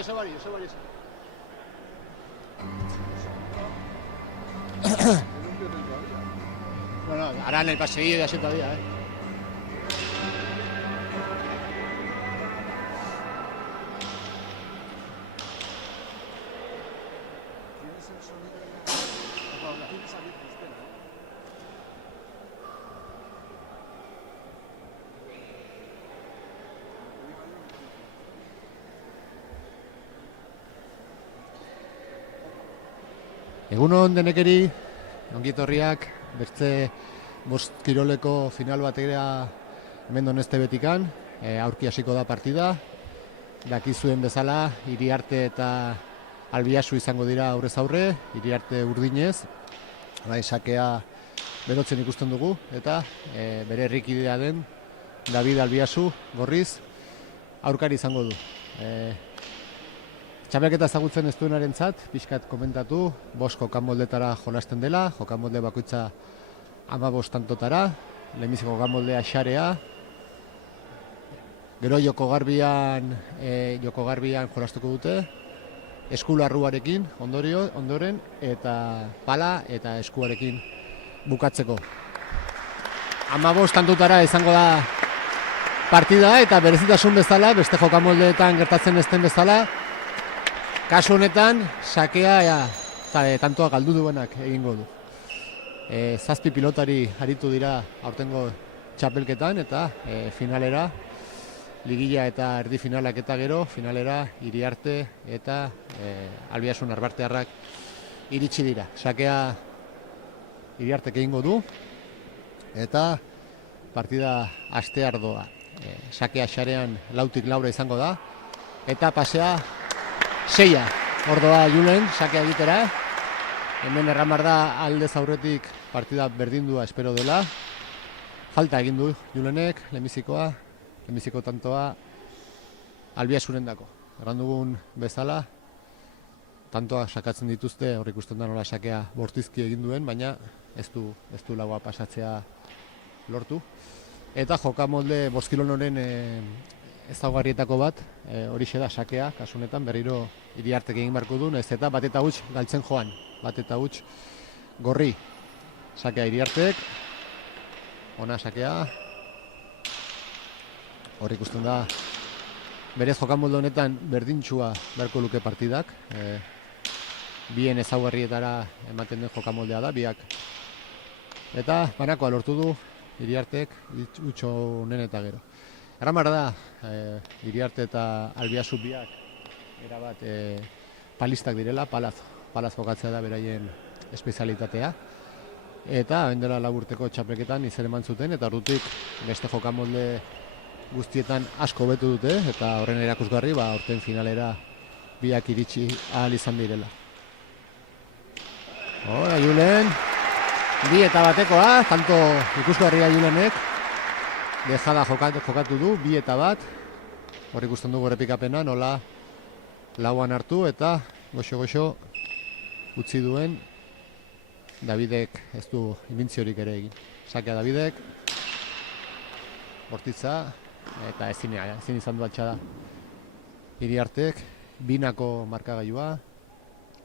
eso varios. Bueno, harán el paseillo y así todavía, Egunon denekeri, ongietorriak, beste bost kiroleko final batera hemen doneste betikan, aurki hasiko da partida. Dakizuen bezala, Iriarte eta Albiasu izango dira aurrez aurre, Iriarte urdinez, sakea berotzen ikusten dugu, eta bere herrikidea den David Albiasu gorriz aurkari izango du. Txapelketa ezagutzen ez duenarentzat, pixkat komentatu, 5 jokamoldetara jolasten dela, jokamolde bakoitza 15 tantotara, lehenbiziko jokamoldea xarea, gero joko garbian jolastuko dute, eskularruarekin ondoren, eta pala eta eskuarekin bukatzeko. 15 tantotara izango da partida, eta berezitasun bezala, beste jokamoldeetan gertatzen ez den bezala, kasu honetan, sakea tantoa galdu duenak egingo du. 7 pilotari aritu dira aurtengo txapelketan, eta finalera, ligila eta erdi finalak eta gero, finalera Iriarte eta Albiasun arbartearrak iritsi dira. Sakea Iriartek egingo du, eta partida asteardoa. Sakea xarean 4-4 izango da, eta pasea 6 ordoa Julen, sakea egitera. Hemen erramar da aldez aurretik partida berdindua espero dela. Falta egin du Julenek, lehenbiziko tantoa Albiasuren dako. Erran dugun bezala, tantoa sakatzen dituzte, hor ikusten da nola sakea bortizki egin duen, baina ez du lagoa pasatzea lortu. Eta jokamolde Boskilonoren ezaugarrietako bat, horixe da sakea, kasu honetan berriro Iriartek egin barko du, ez eta bat eta huts galtzen joan, bat eta huts gorri. Sakea Iriartek, ona sakea, hor ikusten da, berez jokamolde honetan berdintxua beharko luke partidak, bien ezaugarrietara ematen den jokamoldea da, biak. Eta banakoa lortu du Iriartek utxo honen eta gero. Erramar da, Iriarte eta Albiasu biak erabat palistak direla, palaz jokatzea da beraien espezialitatea. Eta bendela laburteko txapelketan izen eman zuten, eta ordutik beste jokamolde guztietan asko betu dute, eta horren erakusgarri, aurten finalera biak iritsi ahal izan direla. Julen, 2-1, tanto ikusgarria Julenek, dejada jokatu du, 2-1, hor ikusten dugu errepikapena, nola lauan hartu eta goxo utzi duen Davidek ez du imintziorik ere egin. Sakea Davidek, bortitza, eta ezin izan du altxada Iriartek, 2 markagailua,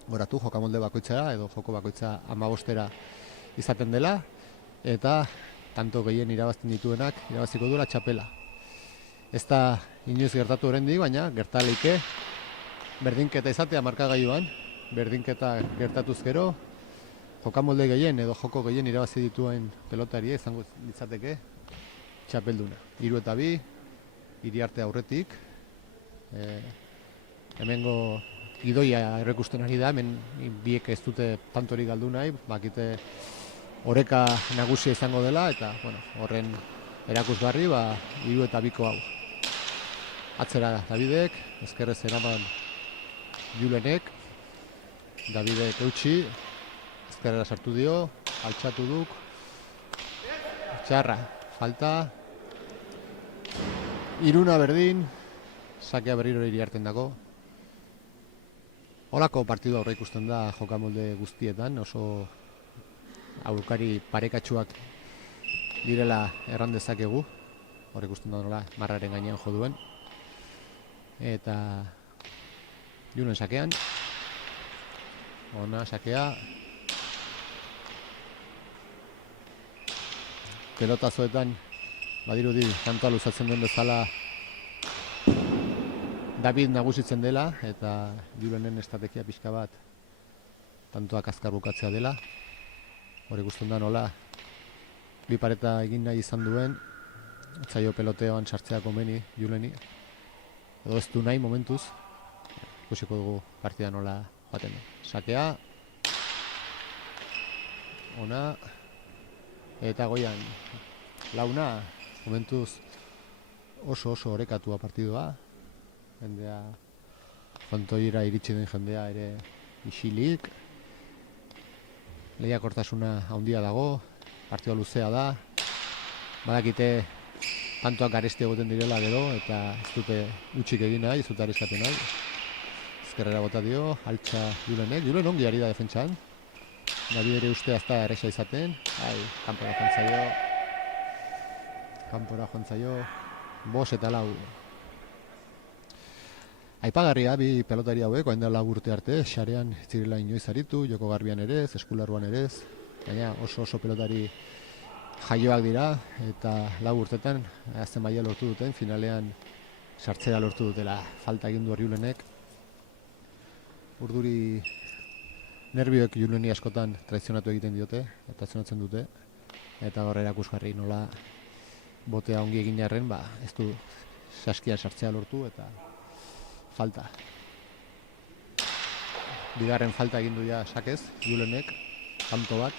goratu jokamolde bakoitzara, edo joko bakoitza 15 izaten dela, eta tanto gehien irabazten dituenak irabaziko duela txapela. Ez da inoiz gertatu oraindik, baina gertaleike berdinketa izatea markagailuan, berdinketa gertatuz gero, jokamolde gehien edo joko gehien irabazi dituen pelotari izango litzateke txapelduna. 3-2, Iriarte aurretik, hemengo gidoia errekusten ari da, hemen biek ez dute tantorik galdu nahi, bakite oreka nagusia izango dela, eta horren erakusgarri 3-2 hau. Atzera da Davidek, ezkerrez eraman Julenek, Davidek eutxi, ezkerrera sartu dio, altxatu duk, txarra, falta, 3 berdin, sakea berriro Iriarten dago. Holako partidu aurre ikusten da jokamolde guztietan, oso aurkari parekatsuak direla erran dezakegu, hor ikusten da nola marraren gainean jo duen. Eta Julen sakean. Ona sakea. Pelotazoetan badirudi kantoa luzatzen den bezala David nagusitzen dela eta Julenen estrategia pixka bat tantoak azkar bukatzea dela. Hori ikusten da nola bi pareta egin nahi izan duen etzaio peloteoan sartzea komeni Juleni. Edo ez du nahi momentuz. Ikusiko dugu partida nola joaten da. Sakea. Ona. Eta goian launa momentuz oso orekatua partidua. Jendea frontoira iritsi den jendea ere isilik. Lehiakortasuna handia dago, partida luzea da. Badakite tantoak garesti egoten direla gero eta ez dute utxik egin nahi, ez dute arriskatu nahi. Ezkerrera bota dio, altxa Julenek. Julen ongi ari da defentsan. David ere uste azta erresa izaten. Kanpora joan zaio. 5 eta 4. Aipagarria bi pelotari hauek, orain dela 4 urte arte, sarean zirela inoiz aritu, Joko Garbian ere ez, Eskularruan ere ez. Baina oso pelotari jaioak dira eta 4 urtetan azken maila lortu duten, finalean sartzea lortu dutela. Falta egin du Julenek. Urduri nerbioek Juleni askotan traizionatu egiten diote, eta traizionatzen dute. Eta horre erakusgarri nola botea ongi egin jarren, ez du saskian sartzea lortu eta falta. Bigarren falta egin du ja sakez, Julenek, kanto bat,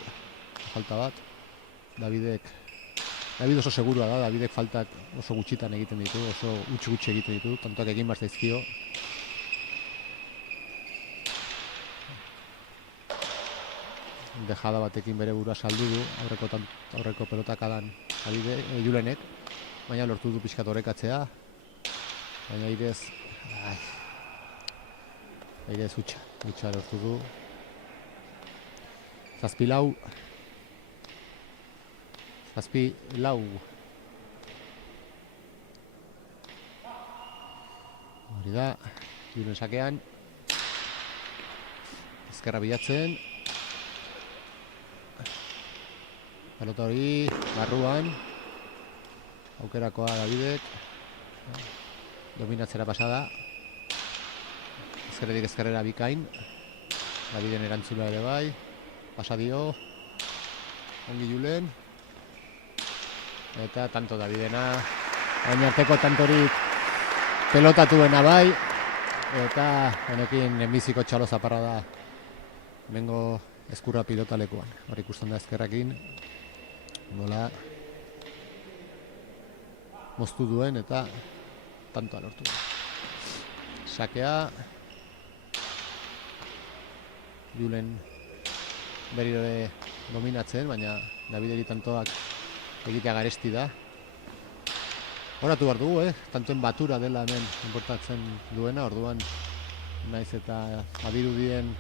falta bat. David oso segurua da, Davidek faltak oso gutxitan egiten ditu, oso gutxi egiten ditu, tantoak egin behar zaizkio. Dejada batekin bere burua saldu du, aurreko pelotakadan Julenek, baina lortu du pixkat orekatzea, baina airez utxa lortu du. 7-4. Hori da, Julen sakean. Ezkerra bilatzen. Pelota hori, barruan. Aukerakoa Davidek. Dominatzera pasada. Ezkerretik ezkerrera bikain. Daviden erantzula ere bai. Pasadio. Ongi Julen. Eta tanto Davidena. Baina arteko tantorik pelotatuena bai. Eta honekin enbiziko txalo zaparra da. Bengo eskurra pilotalekuan. Hor ikusten da ezkerrakin. Nola moztu duen eta tantoa lortu. Sakea. Julen berriro dominatzen, baina Davideri tantoak egitea garesti da. Horatu behar dugu, tantoen batura dela hemen importatzen duena, orduan naiz eta adirudien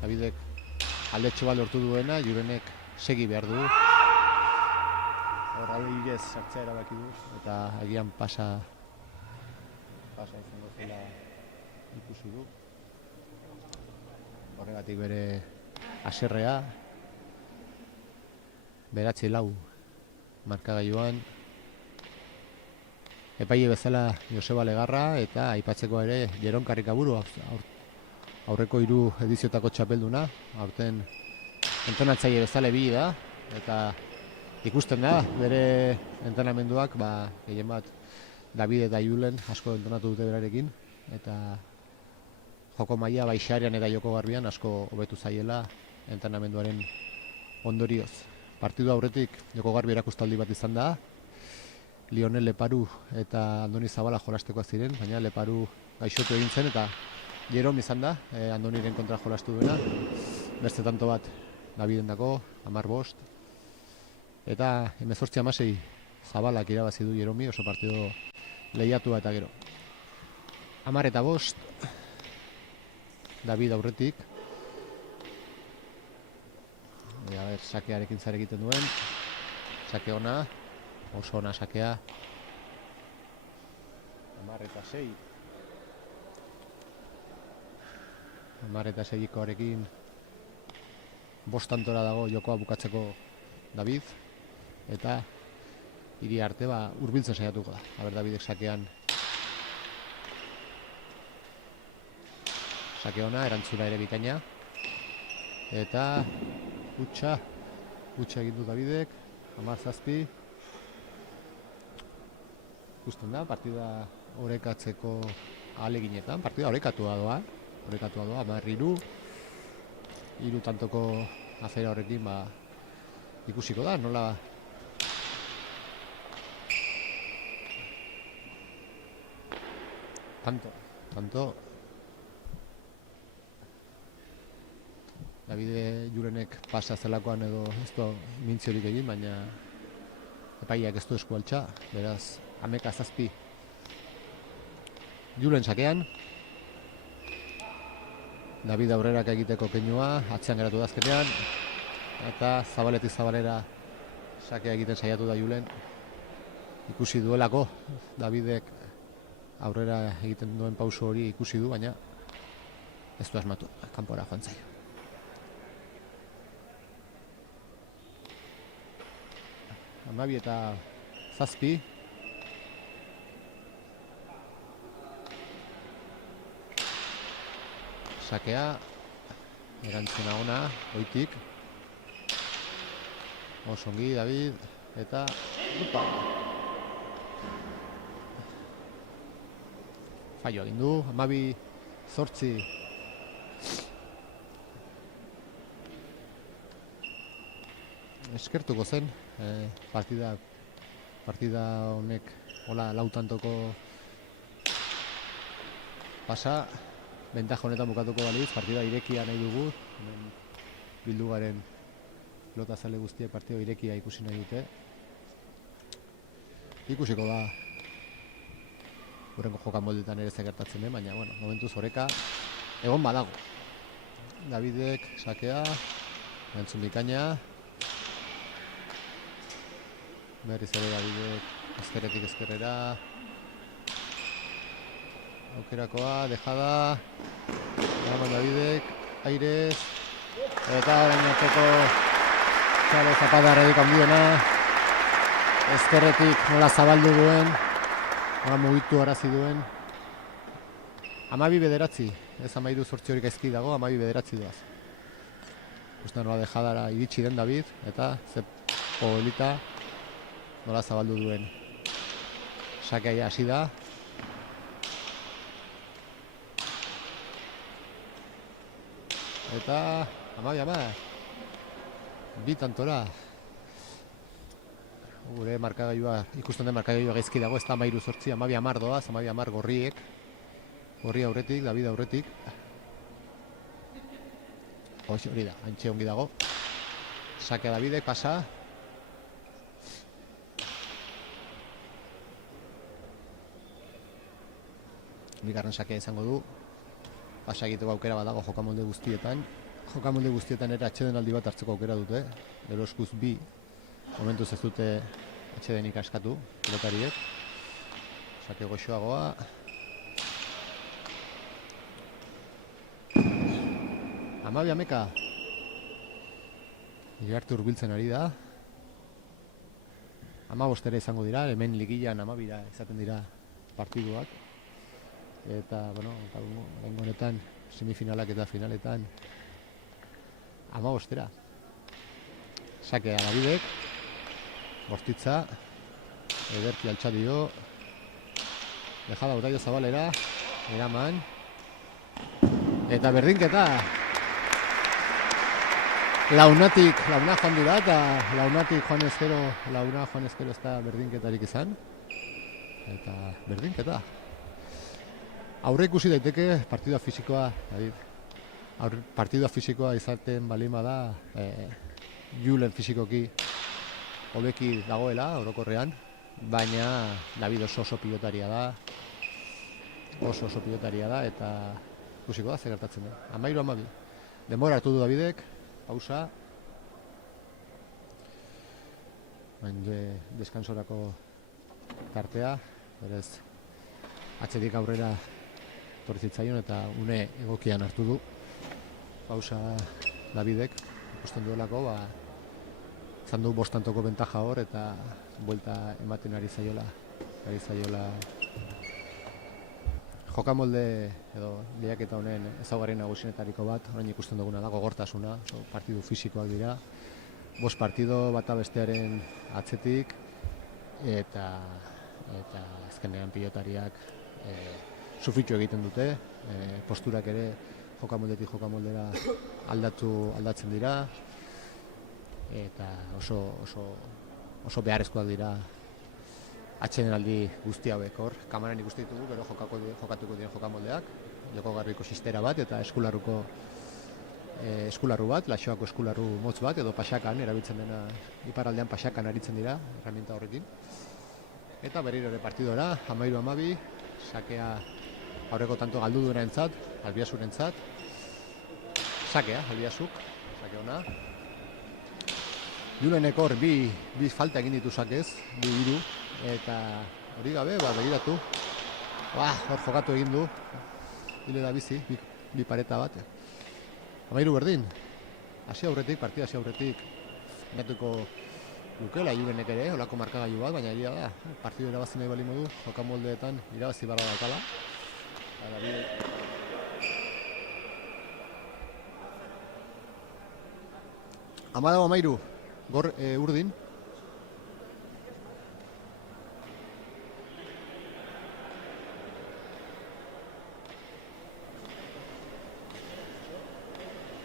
Davidek aldetxo bat lortu duena, Julenek segi behar du. Hor adibidez sartzea erabaki du, eta agian pasa izango zela ikusi du. Horregatik bere haserrea. 9-4 markagailuan. Epaile bezala Joseba Legarra eta aipatzeko ere Jeron Karrikaburu, aurreko 3 ediziotako txapelduna. Aurten entrenatzaile bezala ibili da eta ikusten da bere entrenamenduak gehien bat David eta Julen asko entrenatu dute berarekin eta joko maila bai sarean eta Joko Garbian asko hobetu zaiela entrenamenduaren ondorioz. Partidu aurretik Joko Garbi erakustaldi bat izan da. Lionel Leparu eta Andoni Zabala jolastekoak ziren, baina Leparu gaixotu egin zen eta Jerom izan da, Andoniren kontra jolastu duena. Beste tanto bat Davidendako, 10-5. Eta 18-16 Zabalak irabazi du Jeromi, oso partido lehiatua eta gero. 10-5 David aurretik. Sakearekin zer egiten duen. Sake ona, oso ona sakea. 10-6. 10:06-koarekin 5 tantora dago jokoa bukatzeko David, eta Iriarte hurbiltzen saiatuko da. Aber Davidek sakean sake ona, erantzuna ere bikaina, eta utxa egin du Davidek, 17. Ikusten da, partida orekatzeko ahaleginetan, partida orekatua doa, 10-3, 3 tantoko afera horrekin ikusiko da, nola tanto Davide Julenek pasa zelakoan edo ez du mintziorik egin, baina epaiak ez du esku altxa, beraz 11-7 Julen sakean. David aurrerak egiteko keinua, atzean geratu da azkenean, eta zabaletik zabalera sakea egiten saiatu da Julen. Ikusi duelako, Davidek aurrera egiten duen pauso hori ikusi du, baina ez du asmatu, kanpora joan zaio. Hamabi eta 7. Sakea, erantzuna ona, oitik. Osongi, David, eta fallo egin du, 12-8. Eskertuko zen, partida honek hola lautantoko pasa, bentaja honetan bukatuko baliz, partida irekia nahi dugu, bildu garen pelotazale guztiek partida irekia ikusi nahi dute. Ikusiko da hurrengo joka moldetan ere gertatzen den, baina bueno, momentuz oreka egon badago. Davidek sakea, erantzun bikaina. Berriz ere Davidek ezkerretik ezkerrera. Aukerakoa, dejada. Eraman Davidek, airez. Eta orain arteko txalo zapadarredik handiena. Ezkerretik nola zabaldu duen. Nola mugitu arazi duen. 12-9, ez 13-8 horik ezki dago, 12-9 doaz. Uste nola dejadara iritsi den David, eta ze polita nola zabaldu duen. Sakea hasi da. Eta 12-10. 2 tantora. Gure markagailua, ikusten den markagailua gaizki dago, ez da 13-8, 12-10 doaz, 12-10 gorriek. Gorri aurretik, David aurretik. Hori da, antxe ongi dago. Sakea Davidek, pasa. Bigarren sakea izango du. Pasa egiteko aukera badago jokamolde guztietan. Jokamolde guztietan ere atsedenaldi bat hartzeko aukera dute. Gero eskuz 2. Momentuz ez dute atsedenik askatu, pilotariek. Sake goxoagoa. Amabi ameka. Iriarte hurbiltzen ari da. 15 ere izango dira, hemen ligilan 12 izaten dira partiduak. Eta, bueno, honetan semifinalak eta finaletan 15. Sakea Davidek. Bortitza. Ederki altxa dio. Dejada Utaio Zabalera. Eraman. Eta berdinketa. Launatik joan dira eta launatik joan ezkero ez da berdinketarik izan. Eta berdinketa. Aurre ikusi daiteke partida fisikoa, David. Partida fisikoa izaten balima da Julen fisikoki hobeki dagoela orokorrean, baina David oso pilotaria da. Oso pilotaria da eta ikusiko da zer gertatzen da. 13-12. Denbora hartu du Davidek. Pausa. Deskansorako tartea, berez atzetik aurrera torrizitzaion eta une egokian hartu du. pausa Davidek, ikusten duelako, izan du bostantoko bentaja hor, eta buelta ematen ari zaiola jokamolde edo lehiaketa honen ezaugarri nagusienetariko bat, orain ikusten duguna da gogortasuna, partidu fisikoak dira, 5 partido bata bestearen atzetik, eta azkenean pilotariak sufritu egiten dute, posturak ere jokamoldetik jokamoldera aldatzen dira, eta oso beharrezkoak dira atsedenaldi guzti hauek hor. Kamaran ikusten ditugu, gero jokatuko diren jokamoldeak, Jokogarriko sistera bat eta eskularru bat, Laxoako eskularru motz bat, edo pasakan, erabiltzen dena iparraldean pasakan aritzen dira, herramienta horrekin. Eta berriro ere partidora, 13-12, sakea aurreko tanto galdu duenentzat, Albiasurentzat, sakea, Albiasuk, sake ona. Julenek hor bi falta egin ditu sakez, 2-3, eta hori gabe, begiratu. Hor jokatu egin du, hile da bizi, bi pareta bat. 13 berdin, partida hasi aurretik, gatuko lukela Julenek ere, holako markagailu bat, baina egia da, partidu irabazi nahi bali modu, jokamoldeetan irabazi barra daukala. Amadago 13, gor urdin.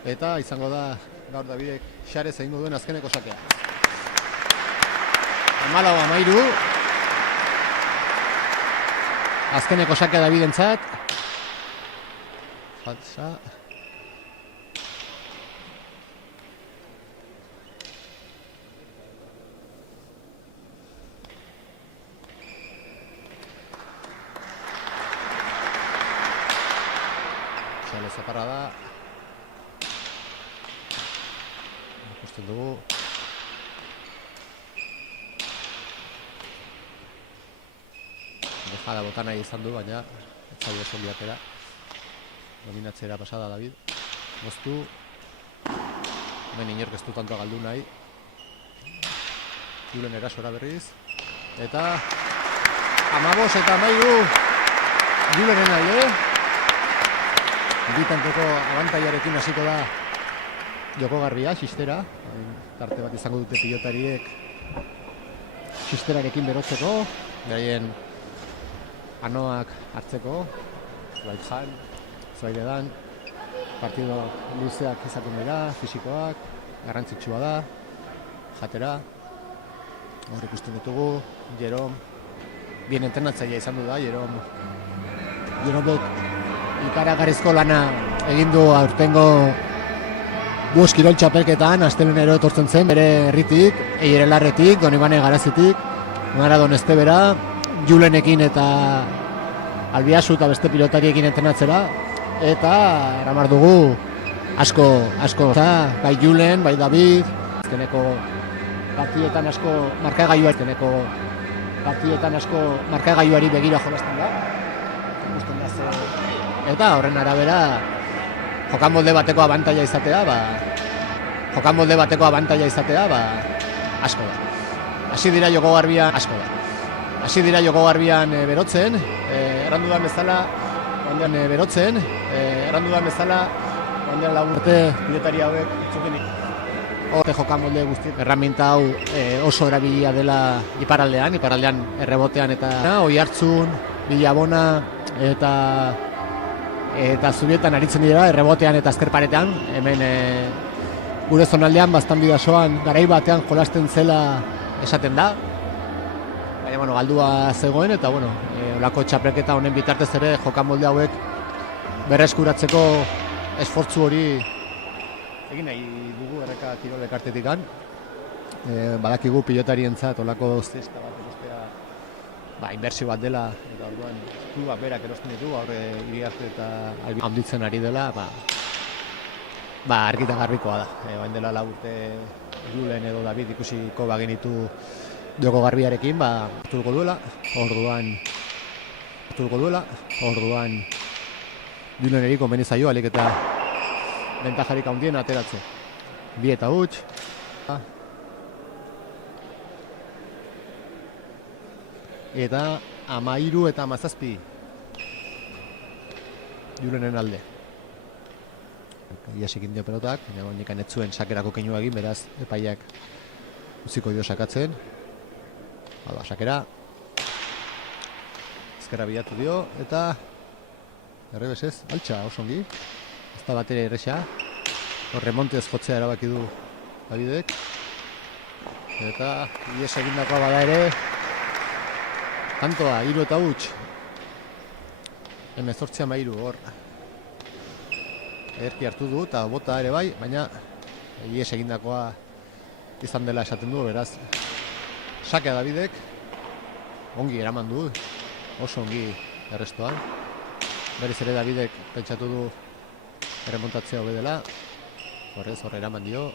Eta izango da gaur Davidek xarez egingo duen azkeneko sakea. 14-13. Azkeneko sakea Davidentzat. Falsa. Sale separada. Ikusten dugu. Dejada bota nahi izan du, baina ez zaila zonbiatera. Dominatzera pasada David. Moztu. Hemen inork ez du tanto galdu nahi. Julen erasora berriz. Eta 15-13. Julenen alde. Bitanteko abantaiarekin hasiko da Jokogarria, sistera. Tarte bat izango dute pilotariek sisterarekin berotzeko. Beraien anoak hartzeko. Baitjan, Zaidedan. Partido luzeak izaten dira, fisikoak. Garrantzitsua da. Jatera. Hor ikusten ditugu. Jerom. Bien entrenatzailea izan du da, Jeromek ikaragarrizko lana egin du aurtengo Bus kirol txapelketan, astelunero etortzen zen, bere herritik, Eierelarretik, Donibane Garazitik, Maradon Estebera, Julenekin eta Albiasu eta beste pilotariekin entrenatzera, eta eramar dugu asko, bai Julen, bai David, azkeneko partietan asko markagailuari begira jolasten da. Eta horren arabera jokamolde bateko abantaila izatea, asko da. Hasi dira Jokogarbian berotzen, errandudan bezala, ondean lagunte pilotari hauek txukenik. Horte jokamolde guztiak erraminta hau oso erabilia dela iparraldean errebotean eta Oiartzun, Bilabona eta Zubietan aritzen dira errebotean eta azkerparetean. Hemen gure zonaldean bastan bidasoan garai batean jolasten zela esaten da. Baina galdua zegoen eta olako txapelketa honen bitartez ere jokamolde hauek berreskuratzeko esfortzu hori egin nahi dugu Erreka Kirol Elkartetikan. Badakigu pilotarientzat olako zesta bat erostea inbertsio bat dela, eta orduan klubak berak erosten ditu, Iriarte eta Albi handitzen ari dela, argita garbikoa da. Bain dela 4 urte Julen edo David ikusiko bagenitu Jokogarbiarekin, hartuko duela, orduan Juleneri konbeni zaio, alik eta bentajarik handien ateratze. 2 eta huts. Eta 13 eta 17. Julenen alde. Iaz egin dio pelotak, nik anetzuen sakerako keinua egin, beraz epaiak utziko dio sakatzen. Hala, sakera. Ezkerra bilatu dio, eta errebesez, altxa, oso ongi. Ez da bat ere erresa. Remontez jotzea erabaki du Davidek. Eta iaz egindakoa bada ere, kantoa, 3 eta huts. 18-13 hor. Ederki hartu du eta bota ere bai, baina ies egindakoa izan dela esaten du, beraz. Sakea Davidek, ongi eraman du, oso ongi errestoan. Berriz ere Davidek pentsatu du erremontatzea hobe dela. Horrez, horre eraman dio.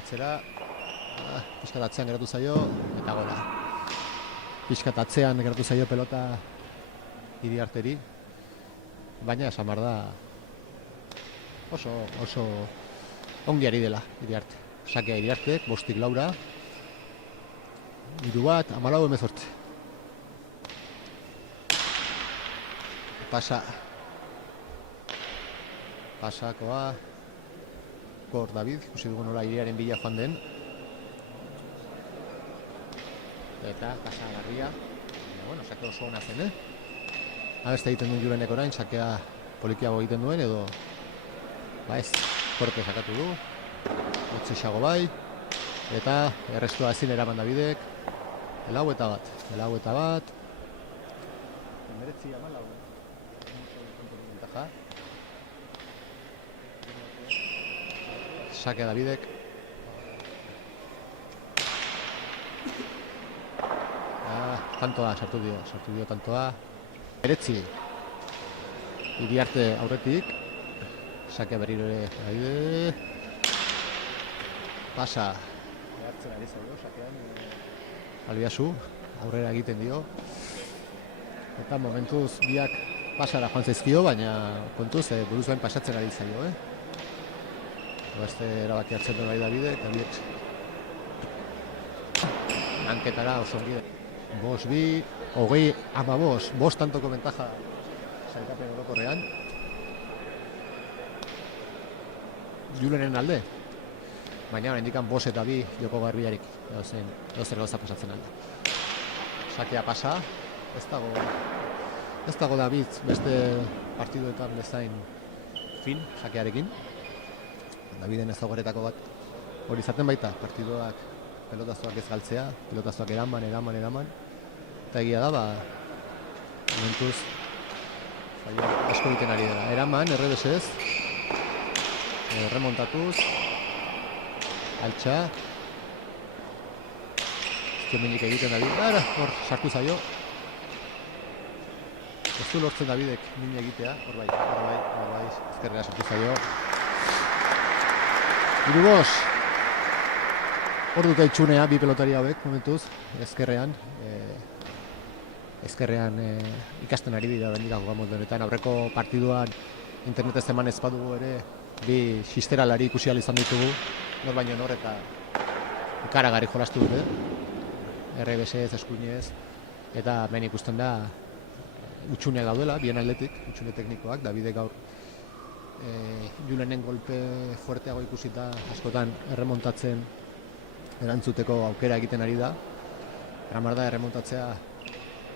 Atzera, pixkat atzean geratu zaio, eta gola. Pixkat atzean geratu zaio pelota Iriarteri, baina esan behar da oso ongi ari dela Iriarte. Sakea Iriartek, 5-4, 3 bat, 14-18. Pasakoa Gor David, ikusi dugu nola Iriaren bila joan den. Eta pasa garria. Bueno, sake oso ona zen, Abeste egiten duen Julenek orain, sakea polikiago egiten duen, edo ez, korte sakatu du, utzixago bai, eta errestua ezin eraman Davidek, 4 eta 1. 19-14. Sakea Davidek. Tantoa sartu dio tantoa. 19. Iriarte aurretik. Sakea berriro ere Davide. Pasa. Behartzen ari zaio, sakean. Albiazu, aurrera egiten dio. Eta momentuz biak pasara joan zaizkio, baina kontuz buruz bain pasatzen ari zaio, Beste erabaki hartzen du bai Davide, eta biek hanketara oso ongi. 5-2, 20-15, 5 tantoko bentaja sailkapen orokorrean. Julenen alde, baina indikan 5 eta 2 joko garbiarik, edozer gauza pasatzen alda. Sakea pasa, ez dago David beste partiduetan bezain fin sakearekin. Daviden ezaugarretako bat hori izaten baita, partiduak pelotazoak ez galtzea, pelotazoak eraman. Eta egia da, momentuz asko egiten ari dela. Eraman, errebesez, remontatuz, altxa, ezkiomenik egiten David, hor sartu zaio. Ez du lortzen Davidek min egitea, hor bai, ezkerrera sartu zaio. 3-5. Hor dute itxunea, bi pelotari hauek, momentuz, ezkerrean ikasten ari dira bendikako gamotu honetan. Aurreko partiduan internetez eman ez badugu ere, bi xisteralari ikusi izan ditugu, nor baino nor eta ikaragarri jolastu dute. RBS-ez, eskuinez, eta hemen ikusten da utxuneak daudela, bien aldetik, utxune teknikoak, Davidek gaur Julenen golpe fuerteago ikusita askotan erremontatzen erantzuteko aukera egiten ari da. Eramar da erremontatzea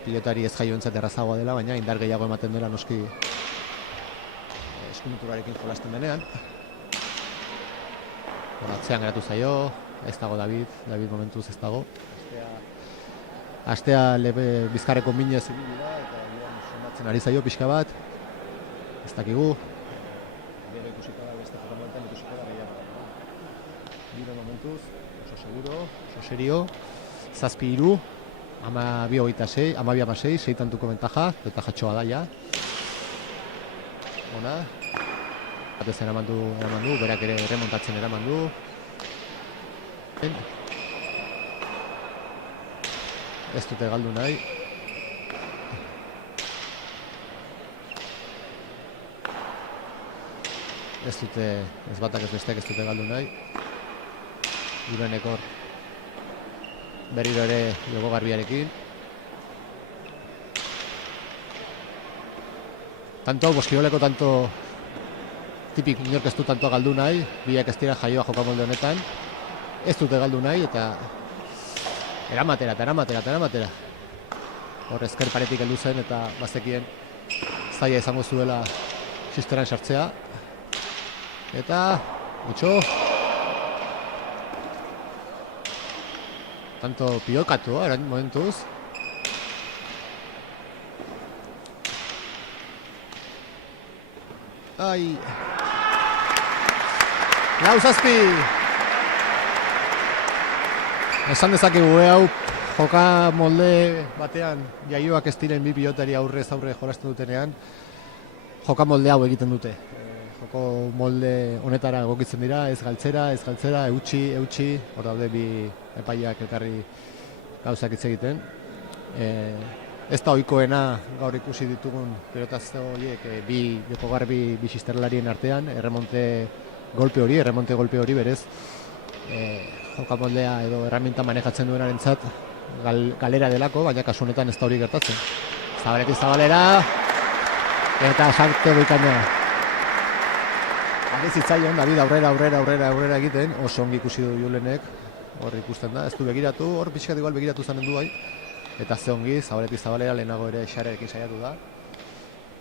pilotari ez jaioentzat errazagoa dela, baina indar gehiago ematen dela noski eskumenturarekin jolasten denean. Atzean geratu zaio, ez dago David momentuz ez dago. Astea bizkarreko minez ibili da eta somatzen ari zaio pixka bat. Ez dakigu. Gero ikusiko da beste jokamoetan ikusiko da gehiago. Biro momentuz, oso seguro, oso serio. 7-3, 12-26, 12-16, 6 tantuko bentaja txoa da ja. Ona. Batez eraman du, berak ere remontatzen eraman du. Ez dute galdu nahi. ez batak ez besteak ez dute galdu nahi. Julenek hor berriro ere Joko Garbiarekin. Boskioleko tipik inork ez du tanto galdu nahi, biak ez dira jaioa jokamolde honetan, ez dute galdu nahi, eta eramatera. Hor ezker paretik heldu zen, eta bazekien zaila izango zuela sisteran sartzea. Eta, gutxo. Tanto piokatu, erain momentuz. Ai. Lau zazpi. Esan dezakegu hau joka molde batean jaioak ez diren bi pilotari aurrez aurre jolasten dutenean joka molde hau egiten dute. Joko molde honetara egokitzen dira, ez galtzera, eutxi, hor daude bi epaiak elkarri gauzak hitz egiten. Ez da ohikoena gaur ikusi ditugun pilotazio horiek bi Joko Garbi bi sisterlarien artean, erremonte golpe hori berez jokamoldea edo erraminta manejatzen duenarentzat galera delako, baina kasu honetan ez da hori gertatzen. Zabaletik zabalera eta sartu bikaina. Ari zitzaion David aurrera egiten, oso ongi ikusi du Julenek, hor ikusten da, ez du begiratu, hor pixkat igual begiratu zanen du bai, eta ze ongi, Zabaletik zabalera lehenago ere Xarerekin saiatu da,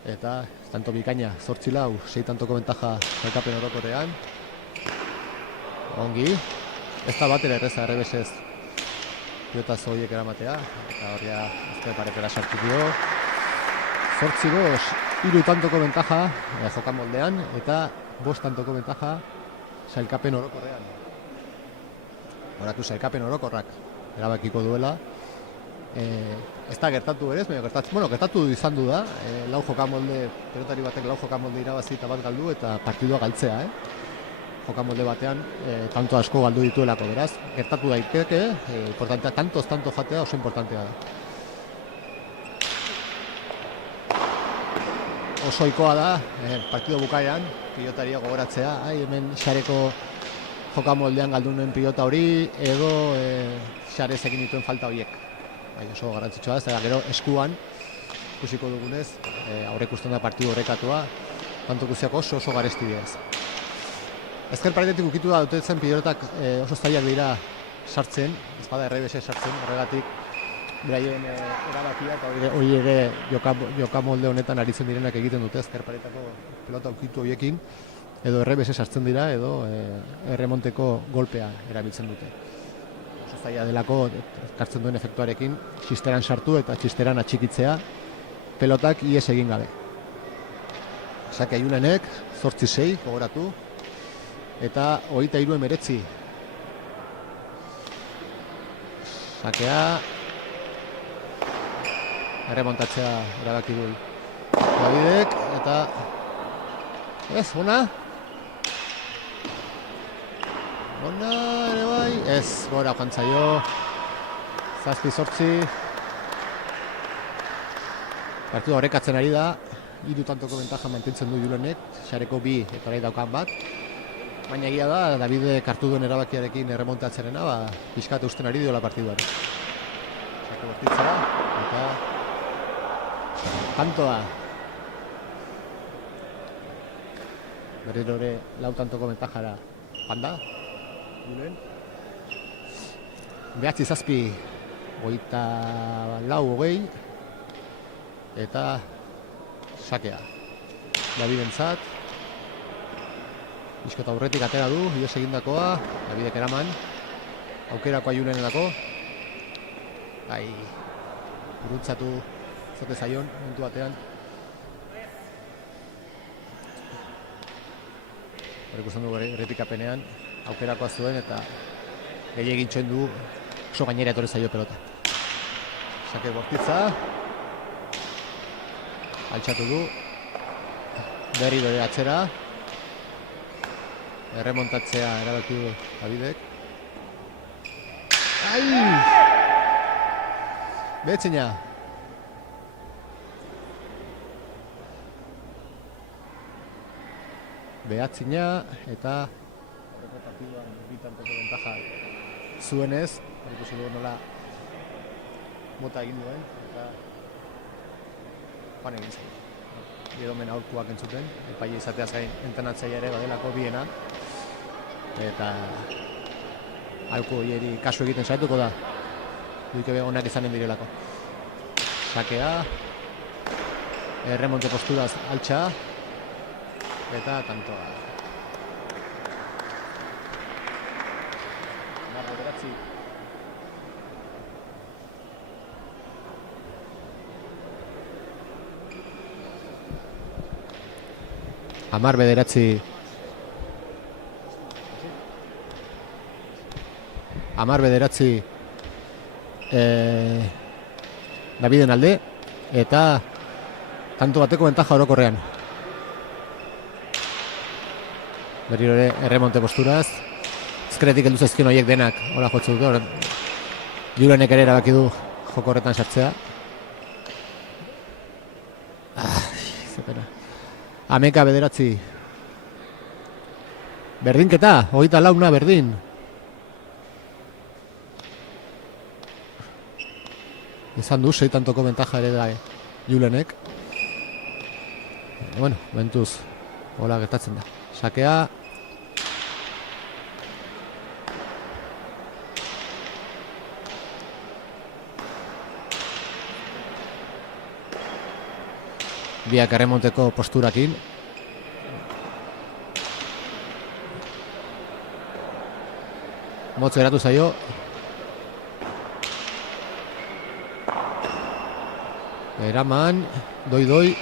eta tanto bikaina, 8-4, 6 tantoko bentaja sailkapen orokorrean, ongi, ez da batera erreza errebesez pilotazo horiek eramatea, eta horria ezker paretera sartu dio, 8-5, 3 tantoko bentaja jokamoldean, eta 5 tantoko bentaja sailkapen orokorrean. Horatu sailkapen orokorrak erabakiko duela. Ez da gertatu berez, gertatu izan du da, pelotari batek lau jokamolde irabazi eta bat galdu eta partidua galtzea, jokamolde batean tanto asko galdu dituelako, beraz, gertatu daiteke, importantea, tanto jatea oso importantea da. Oso ohikoa da, partido bukaeran, pilotaria gogoratzea, hemen Xareko jokamoldean galdu nuen pilota hori, edo Xarez egin dituen falta horiek. Oso garrantzitsua da, eta gero eskuan, ikusiko dugunez, aurre ikusten da partidu horrekatua, tanto guztiak oso garesti diaz. Ezker paretetik ukitu da dutetzen pilotak oso zailak dira sartzen, ez bada errebese sartzen, horregatik beraien erabakia eta hori ere jokamolde honetan aritzen direnak egiten dute ezker paretako pelota ukitu horiekin, edo errebese sartzen dira, edo erremonteko golpea erabiltzen dute. Oso zaila delako, kartzen duen efektuarekin, txisteran sartu eta txisteran atxikitzea, pelotak ies egin gabe. Sake Julenek, 8-6, gogoratu, eta 23-19. Sakea, erremontatzea erabaki du Davidek, eta ez, ona ere bai, ez, gora jantzaio, 7-8, partidu horrekatzen ari da, 3 tantoko bentaja mantentzen du Julenek, Xareko 2 eta nahi daukan bat, baina egia da, Davidek hartu duen erabakiarekin erremontatzerena, pixkat eusten ari diola partiduari. Xareko bortitzea, eta kantoa. Berriro ere 4 tantoko bentajara panda, Julen. 9-7, 24-20, eta sakea. Davidentzat, bizkota aurretik atera du, ies egindakoa, Davidek eraman, aukerakoa Julenenako, gurutzatu zote zaion, momentu batean. Hor ikusten du errepikapenean, aukerakoa zuen eta gehiagin txoen du oso gainera etorri zaio pelota. Sake bortitza, altxatu du, berri dore atzera, erremontatzea erabaki du Davidek. Behetzina. behatzina, eta horreko partiduan bitanteko bentaja zuenez, ikusi dugu nola mota egin duen, eta joan egin zen. Giromen aurkuak entzuten, epaile izateaz gain entrenatzaile ere badelako biena, eta aurku horieri kasu egiten saituko da, duike onak izanen direlako. Sakea, erremonte posturaz altxa, eta tantoa. Marro beratzi. Amar bederatzi. Amar bederatzi Daviden alde, eta tanto bateko bentaja orokorrean. Berriro ere erremonte posturaz. Ezkeretik heldu zaizkion horiek denak hola jotze dute. Julenek ere erabaki du joko horretan sartzea. Zepena. Ameka bederatzi. Berdinketa, 24 berdin. Izan du, 6 tantoko bentaja ere da Julenek. Bueno, mentuz, hola gertatzen da. Sakea. Biak erremonteko posturakin. Motz geratu zaio. Eraman, doi.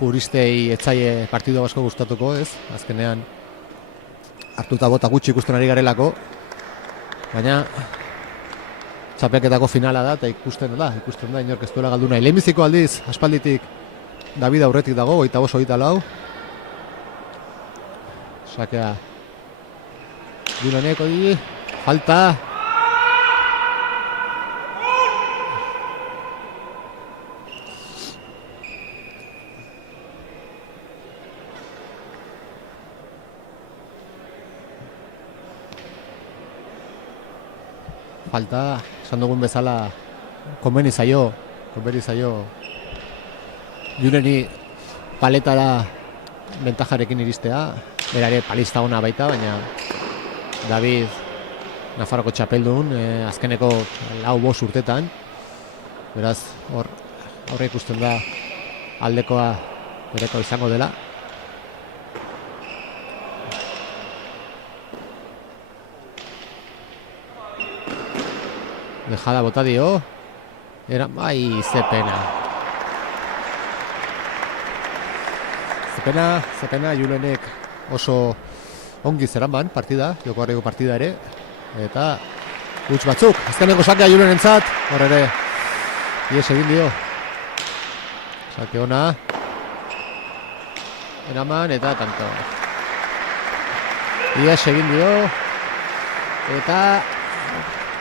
Puristei etzaie partidu asko gustatuko, ez? Azkenean hartuta bota gutxi ikusten ari garelako. Baina txapelketako finala da, eta ikusten da inork ez duela galdu nahi. Lehenbiziko aldiz, aspalditik David aurretik dago, 25-24. Sakea Juleneko di, falta. Falta, esan dugun bezala, konbeni zaio Juleni paletara bentajarekin iristea, berare palista ona baita, baina David Nafarroko txapeldun, azkeneko 4-5 urtetan, beraz, horre ikusten da aldekoa bereko izango dela. Dejada bota dio. Era bai, ze pena Julenek oso ongi zeraman partida, joko harriko partida ere. Eta huts batzuk, azkeneko sakea Julenentzat, hor ere ies egin dio. Sake ona. Eraman eta tanto. Ies egin dio. Eta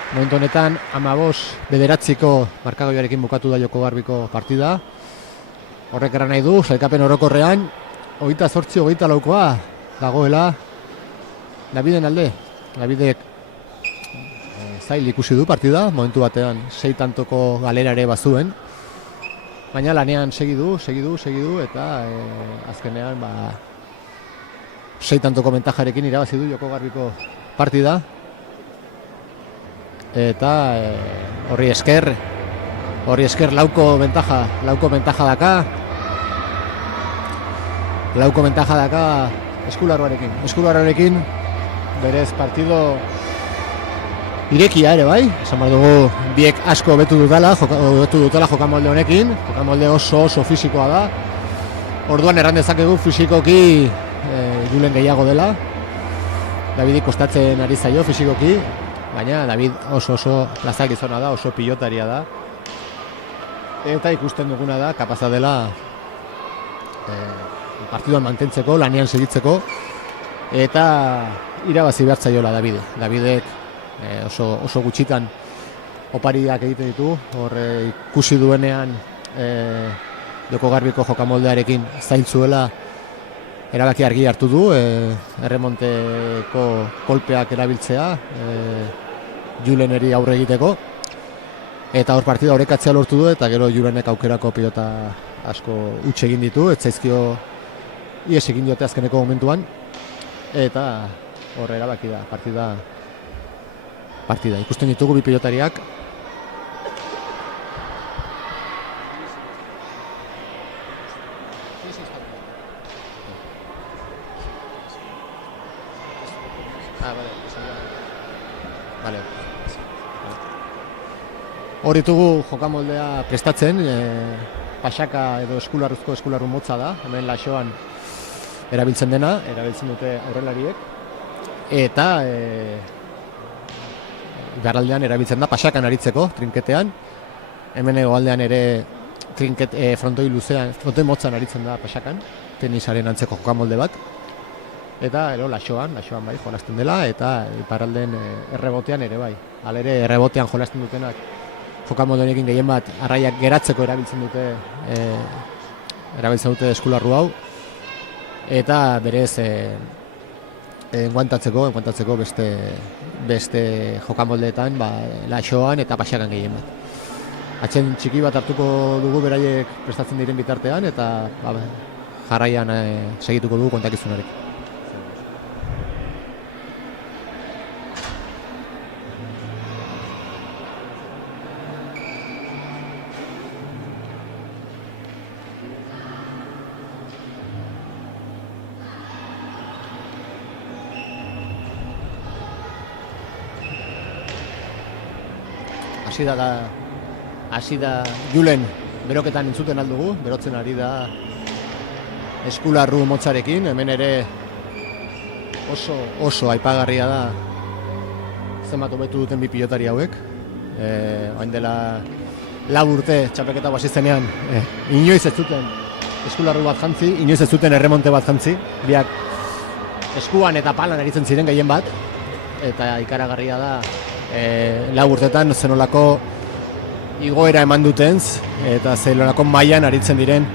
momentu honetan 15-9 markagoiarekin bukatu da Joko Garbiko partida. Horrek eran nahi du, sailkapen orokorrean 28-24 dagoela Daviden alde. Davidek zail ikusi du partida, momentu batean 6 tantoko galera ere bazuen. Baina lanean segi du eta azkenean 6 tantoko bentajarekin irabazi du Joko Garbiko partida. Eta horri esker lauko bentaja daka Eskularroarekin berez partido irekia ere bai, esan behar dugu biek asko hobetu dutela jokamolde honekin, jokamolde oso fisikoa da. Orduan erran dezakegu fisikoki Julen gehiago dela. Davidik kostatzen ari zaio fisikoki, baina David oso plaza gizona da, oso pilotaria da. Eta ikusten duguna da, kapaza dela partiduan mantentzeko, lanean segitzeko, eta irabazi behar zaiola Davidek oso gutxitan opariak egiten ditu, hor ikusi duenean Joko Garbiko jokamoldearekin zaintzuela erabaki argi hartu du, erremonteko kolpeak erabiltzea, Juleneri aurre egiteko, eta hor partida orekatzea lortu du, eta gero Julenek aukerako pilota asko huts egin ditu, ez zaizkio ies egin diote azkeneko momentuan, eta hor erabaki da partida. Ikusten ditugu bi pilotariak. Hor ditugu jokamoldea prestatzen, pasaka edo eskularru motza da, hemen laxoan erabiltzen dute aurrelariek, eta iparraldean erabiltzen da pasakan aritzeko, trinketean, hemen hegoaldean ere frontoi motzan aritzen da pasakan, tenisaren antzeko jokamolde bat, eta laxoan bai jolasten dela, eta iparralden errebotean ere bai. Hala ere errebotean jolasten dutenak jokamolde honekin gehien bat arraiak geratzeko erabiltzen dute eskularru hau, eta berez enguantatzeko beste jokamoldeetan laxoan eta pasakan gehien bat. Atxen txiki bat hartuko dugu beraiek prestatzen diren bitartean, eta jarraian segituko dugu kontakizunarekin. Hasi da Julen beroketan entzuten aldugu, berotzen ari da eskularru motzarekin, hemen ere oso aipagarria da zenbat hobetu duten bi pilotari hauek. Orain dela 4 urte txapelketa hasi zenean, inoiz ez zuten eskularru bat jantzi, inoiz ez zuten erremonte bat jantzi, biak eskuan eta palan aritzen ziren gehien bat, eta ikaragarria da 4 urtetan zenolako igoera eman dutenz, eta zenolako mailan aritzen diren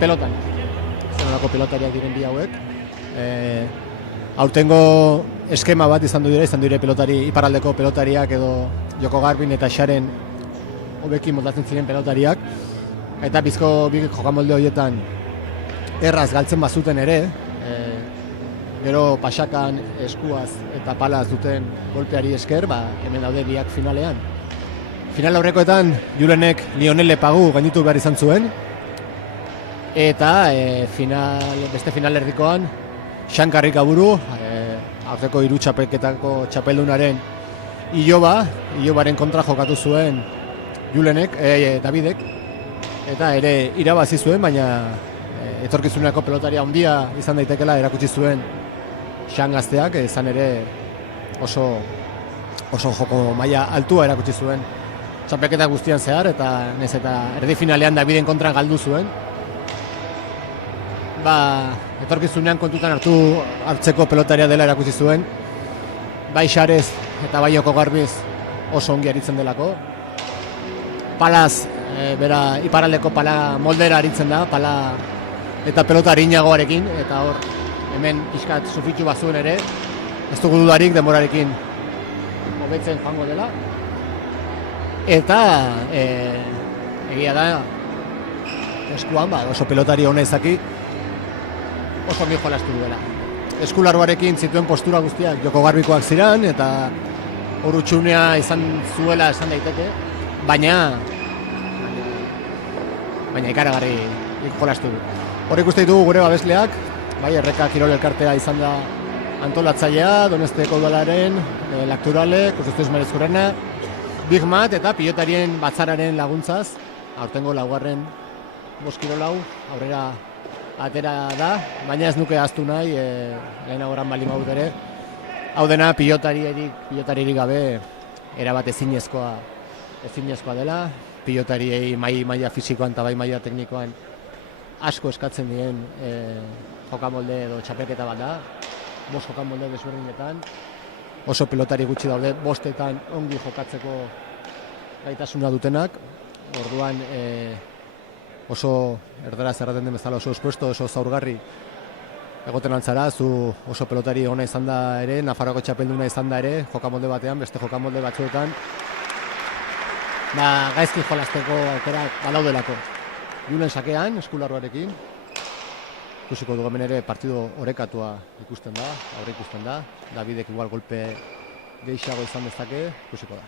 pelotan. Zenolako pelotariak diren bi hauek. Aurtengo eskema bat izan dire iparraldeko pelotariak edo Joko Garbin eta Xaren hobekin moldatzen ziren pelotariak, eta bizko bi jokamolde horietan erraz galtzen bazuten ere, gero pasakan eskuaz eta palaz duten golpeari esker, hemen daude biak finalean. Final aurrekoetan Julenek Lionel Lepagu gainditu behar izan zuen, eta beste final erdikoan Xankarrik aburu, aurreko 3 txapelketako txapeldunaren Ilobaren kontra jokatu zuen Julenek, Davidek, eta ere irabazi zuen, baina etorkizuneko pelotaria handia izan daitekela erakutsi zuen Xan gazteak, izan ere oso joko maila altua erakutsi zuen txapelketa guztian zehar, eta nez eta erdi finalean Daviden kontra galdu zuen. Etorkizunean kontutan hartzeko pelotaria dela erakutsi zuen, bai Xarez eta bai Joko Garbiz oso ongi aritzen delako. Palaz, bera iparraldeko pala moldera aritzen da, pala eta pelota arinagoarekin, eta hor hemen pixkat sufritu bazuen ere, ez dugu dudarik denborarekin hobetzen joango dela. Eta egia da eskuan oso pelotari hona ezaki oso ongi jolastu duela. Eskularruarekin zituen postura guztiak Joko Garbikoak ziren, eta hor utxunea izan zuela esan daiteke, baina ikaragarri jolastu du. Hor ikuste ditugu gure babesleak, bai Erreka Kirol Elkartea izan da antolatzailea, Donosteko udalaren, Lakturale, Konstituzioz Marezkurrena, Big Mat eta pilotarien batzararen laguntzaz, aurtengo 4. Boskirolau aurrera atera da, baina ez nuke ahaztu nahi, lehenagoran bali maut ere, hau dena pilotaririk gabe erabat ezinezkoa dela, pilotariei maila fisikoan eta bai maila teknikoan asko eskatzen dien jokamolde edo txapelketa bat da, 5 jokamolde desberdinetan, oso pilotari gutxi daude, 5etan ongi jokatzeko gaitasuna dutenak, orduan oso erdaraz erraten den bezala oso espuesto, oso zaurgarri egoten altzara, zu oso pelotari ona izan da ere, Nafarroako txapelduna izan da ere, jokamolde batean, beste jokamolde batzuetan, gaizki jolasteko aukerak balaudelako. Julen sakean, eskularruarekin, ikusiko dugu hemen ere partido orekatua ikusten da, aurre ikusten da, Davidek igual golpe gehiago izan dezake, ikusiko da.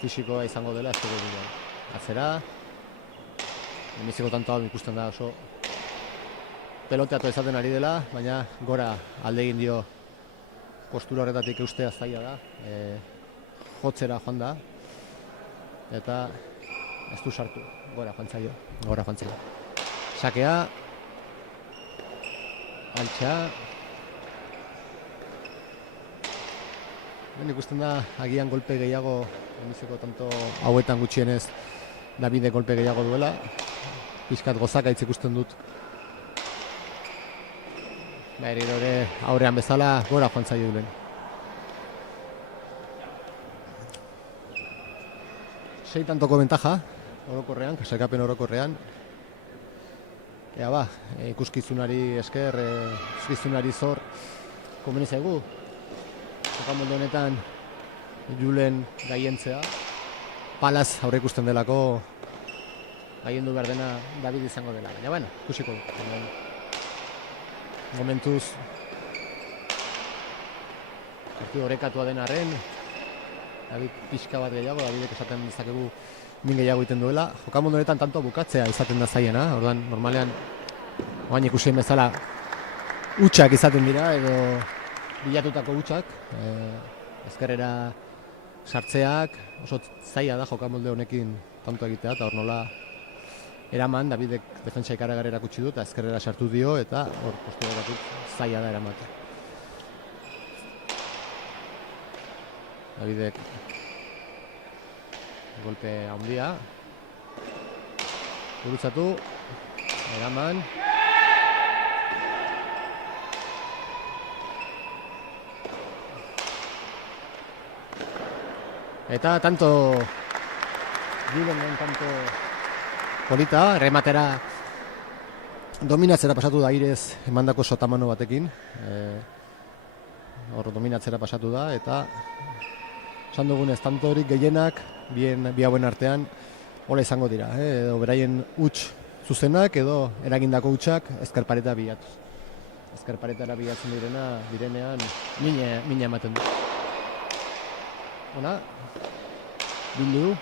Fisikoa izango dela, ez dugu atzera, emiziko tantoa ikusten da oso peloteatu izaten ari dela, baina gora alde egin dio postura horretatik eustea zaila da, jotzera joan da, eta ez du sartu, gora joan zaio. Sakea, altxa, ikusten da agian golpe gehiago, emiziko tanto hauetan gutxienez Davide golpe gehiago duela, pixkat gozakaitz ikusten dut. Berriro ere aurrean bezala gora joan zaio Julen. Sei tantoko bentaja, orokorrean, sailkapen orokorrean. Ea ba, ikuskizunari esker, ikuskizunari zor, komeni zaigu. Jokamolde honetan Julen gaientzea. Palaz aurre ikusten delako gaiendu behar dena David izango dela. Baina, bueno, ikusiko du. Momentuz partidu orekatua den arren, David pixka bat gehiago, Davidek esaten dezakegu min gehiago egiten duela. Jokamolde honetan tanto bukatzea izaten da zaiena, orduan normalean oain ikusien bezala hutsak izaten dira, edo bilatutako hutsak, ezkerrera sartzeak, oso zaila da jokamolde honekin tanto egitea, eta hor nola eraman, Davidek defentsa ikaragarri erakutsi du, eta ezkerrera sartu dio, eta hor postura batut zaila da eramate. Davidek golpe handia, gurutzatu, eraman, eta tanto Julenen tanto polita, rematera dominatzera pasatu da Airez emandako sotamano batekin. Hor dominatzera pasatu da, eta esan dugunez, tanto horik gehienak bi hauen artean hola izango dira, edo beraien huts zuzenak edo eragindako hutsak ezkerpareta bilatuz. Ezkerparetara bilatzen direnean mina ematen du. Ona, bildu.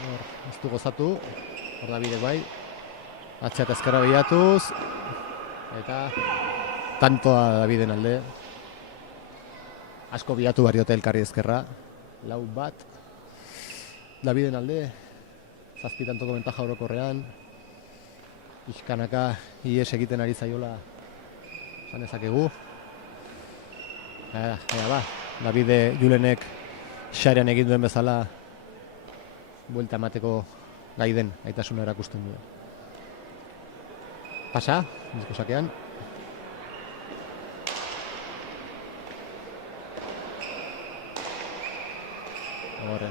Hor, ez du gozatu, hor Davidek bai, atzea eta ezkerra bilatuz, eta tantoa Daviden alde. Asko bilatu barriote elkarri ezkerra, 4-1, Daviden alde, 7 tantoko bentaja orokorrean, pixkanaka ies egiten ari zaiola esan dezakegu. Ba, Davide Julenek xarean egin duen bezala buelta emateko gai den gaitasuna erakusten du. Pasa, bizko sakean. Horre.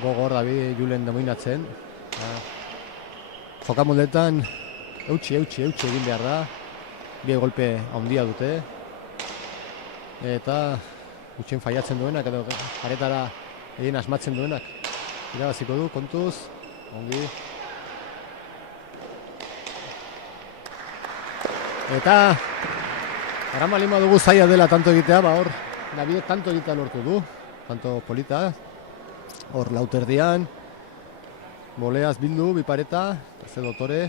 Gogor David Julen dominatzen. Jokamoldetan eutxi egin behar da. Bi golpe handia dute. Eta gutxien faiatzen duenak edo paretara egin asmatzen duenak irabaziko du, kontuz, ongi. Eta aramalin badugu zaila dela tanto egitea, hor Davidek tanto egitea lortu du, tanto polita, hor lauterdian, boleaz bildu, bi pareta, ze dotore,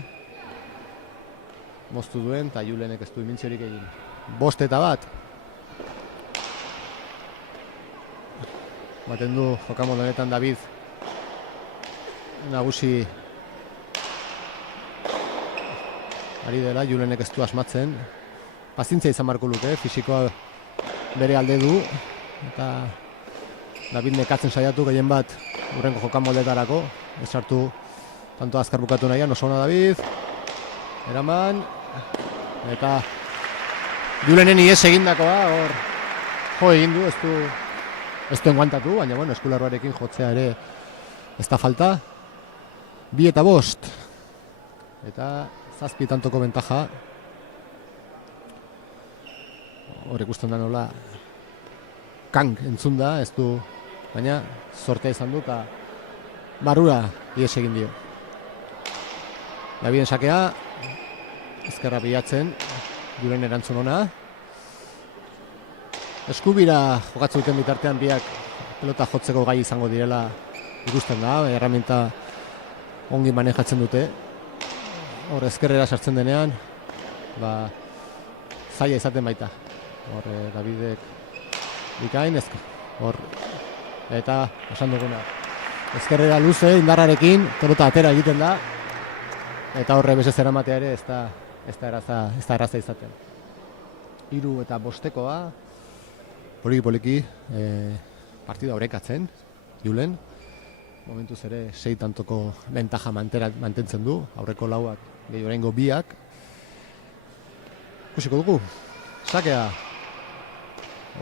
moztu duen, eta Julenek ez du imintziorik egin. 5-1. Baten du jokamolde honetan David nagusi ari dela, Julenek ez du asmatzen. Pazientzia izan barko luke, fisikoa bere alde du, eta David nekatzen saiatu gehien bat hurrengo jokamoldetarako, ez sartu tanto azkar bukatu nahian, oso ona David, eraman, eta Julenen ies egindakoa, hor jo egin du, ez duen guantatu, baina bueno, eskularruarekin jotzea ere ez da falta. 2-5. Eta 7 tantoko bentaja. Hor ikusten da nola Kang entzun da, ez du, baina sortea izan du eta barrura ihes egin dio. Daviden sakea, ezkerra bilatzen, Julen erantzun ona. Eskubira jokatzen duten bitartean biak pelota jotzeko gai izango direla ikusten da, erraminta ongi manejatzen dute. Hor ezkerrera sartzen denean, zaila izaten baita. Hor Davidek bikain, hor, eta esan duguna. Ezkerrera luze, indarrarekin, pelota atera egiten da, eta horre beste zeramatea ere ez da erraza izaten. 3-5 poliki partida horrekatzen, Julen. Momentuz ere 6 tantoko bentaja mantentzen du, aurreko lauak, gehi oraingo 2. Ikusiko dugu, sakea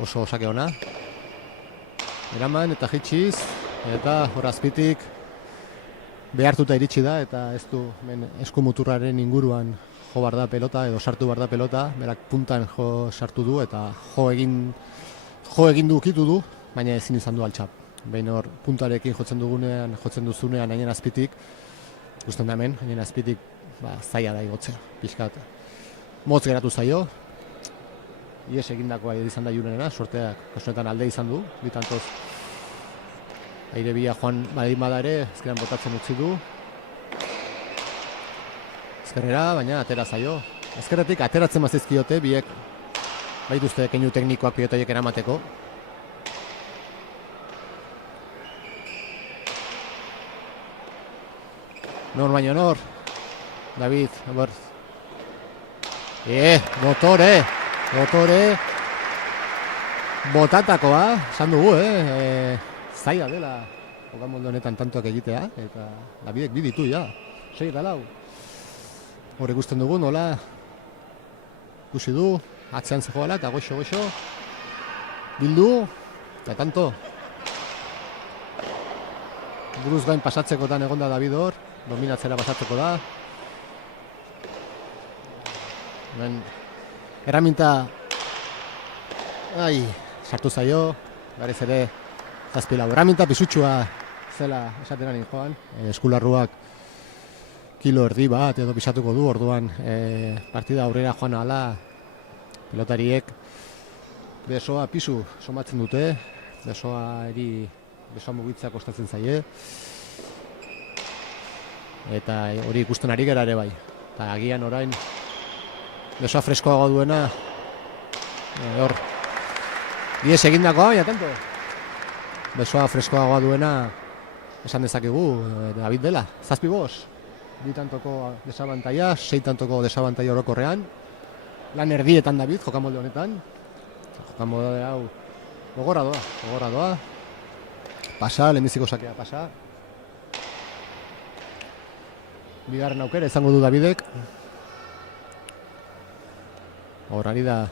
oso sake ona. Eraman eta jitxiz, eta hor azpitik behartuta iritsi da, eta ez du eskumuturraren inguruan jo bar da pelota, edo sartu bar da pelota, berak puntan sartu du, eta jo egin du ukitu du, baina ezin izan du altxap. Behin hor puntarekin jotzen duzunean hainen azpitik, ikusten da hemen, hainen azpitik zaila da igotzea, pixkat. Motz geratu zaio, ies egindakoa izan da Julenena, sorteak kasunetan alde izan du, bitantoz aire bila joan badin ere, ezkeran botatzen utzi du. Ezkerrera, baina atera zaio. Ezkerretik ateratzen mazizkiote, biek baituzte keinu teknikoak pilotoiek eramateko. Nor baino nor, David, Botore, botatakoa, esan dugu, zaila dela jokamolde honetan tantoak egitea, eta Davidek 2 ditu, 6-4. Hor ikusten dugu, nola, ikusi du, atzean zegoela, eta goxo, bildu, eta tanto. Buruz gain pasatzekotan egonda David hor, dominatzera pasatzeko da. Erraminta sartu zaio, garez ere 7-4. Erraminta pisutxua zela esaten ari joan, eskularruak kilo erdi bat edo pisatuko du, orduan partida aurrera joan ahala pelotariek besoa pisu somatzen dute, besoa mugitzea kostatzen zaie, eta hori ikusten ari gara ere bai, eta agian orain besoa freskoagoa duena hor ies egindakoa, baina tanto besoa freskoagoa duena esan dezakegu David dela, 7-5, 2 tantoko desabantaia, 6 tantoko desabantaia orokorrean, lan erdietan David jokamolde honetan, jokamolde hau gogorra doa, pasa, lehenbiziko sakea pasa, bigarren aukera izango du Davidek. Hor ari da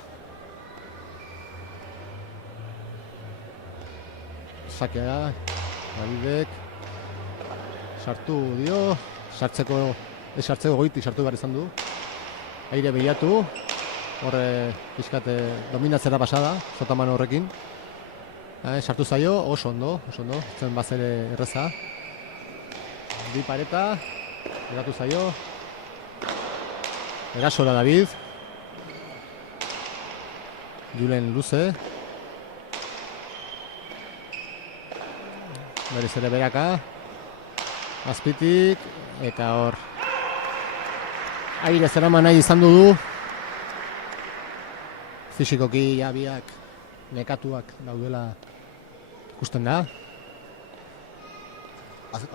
sakea, Davidek sartu dio, sartzeko goitik sartu behar izan du, aire behiatu, hor pixkat dominatzera pasada, Zotaman horrekin, sartu zaio, oso ondo, zen bazere erreza, bi pareta, eratu zaio, erasora David, Julen luze, berriz ere beraka, azpitik, eta hor aire zeraman nahi izan du, fizikoki biak nekatuak daudela ikusten da.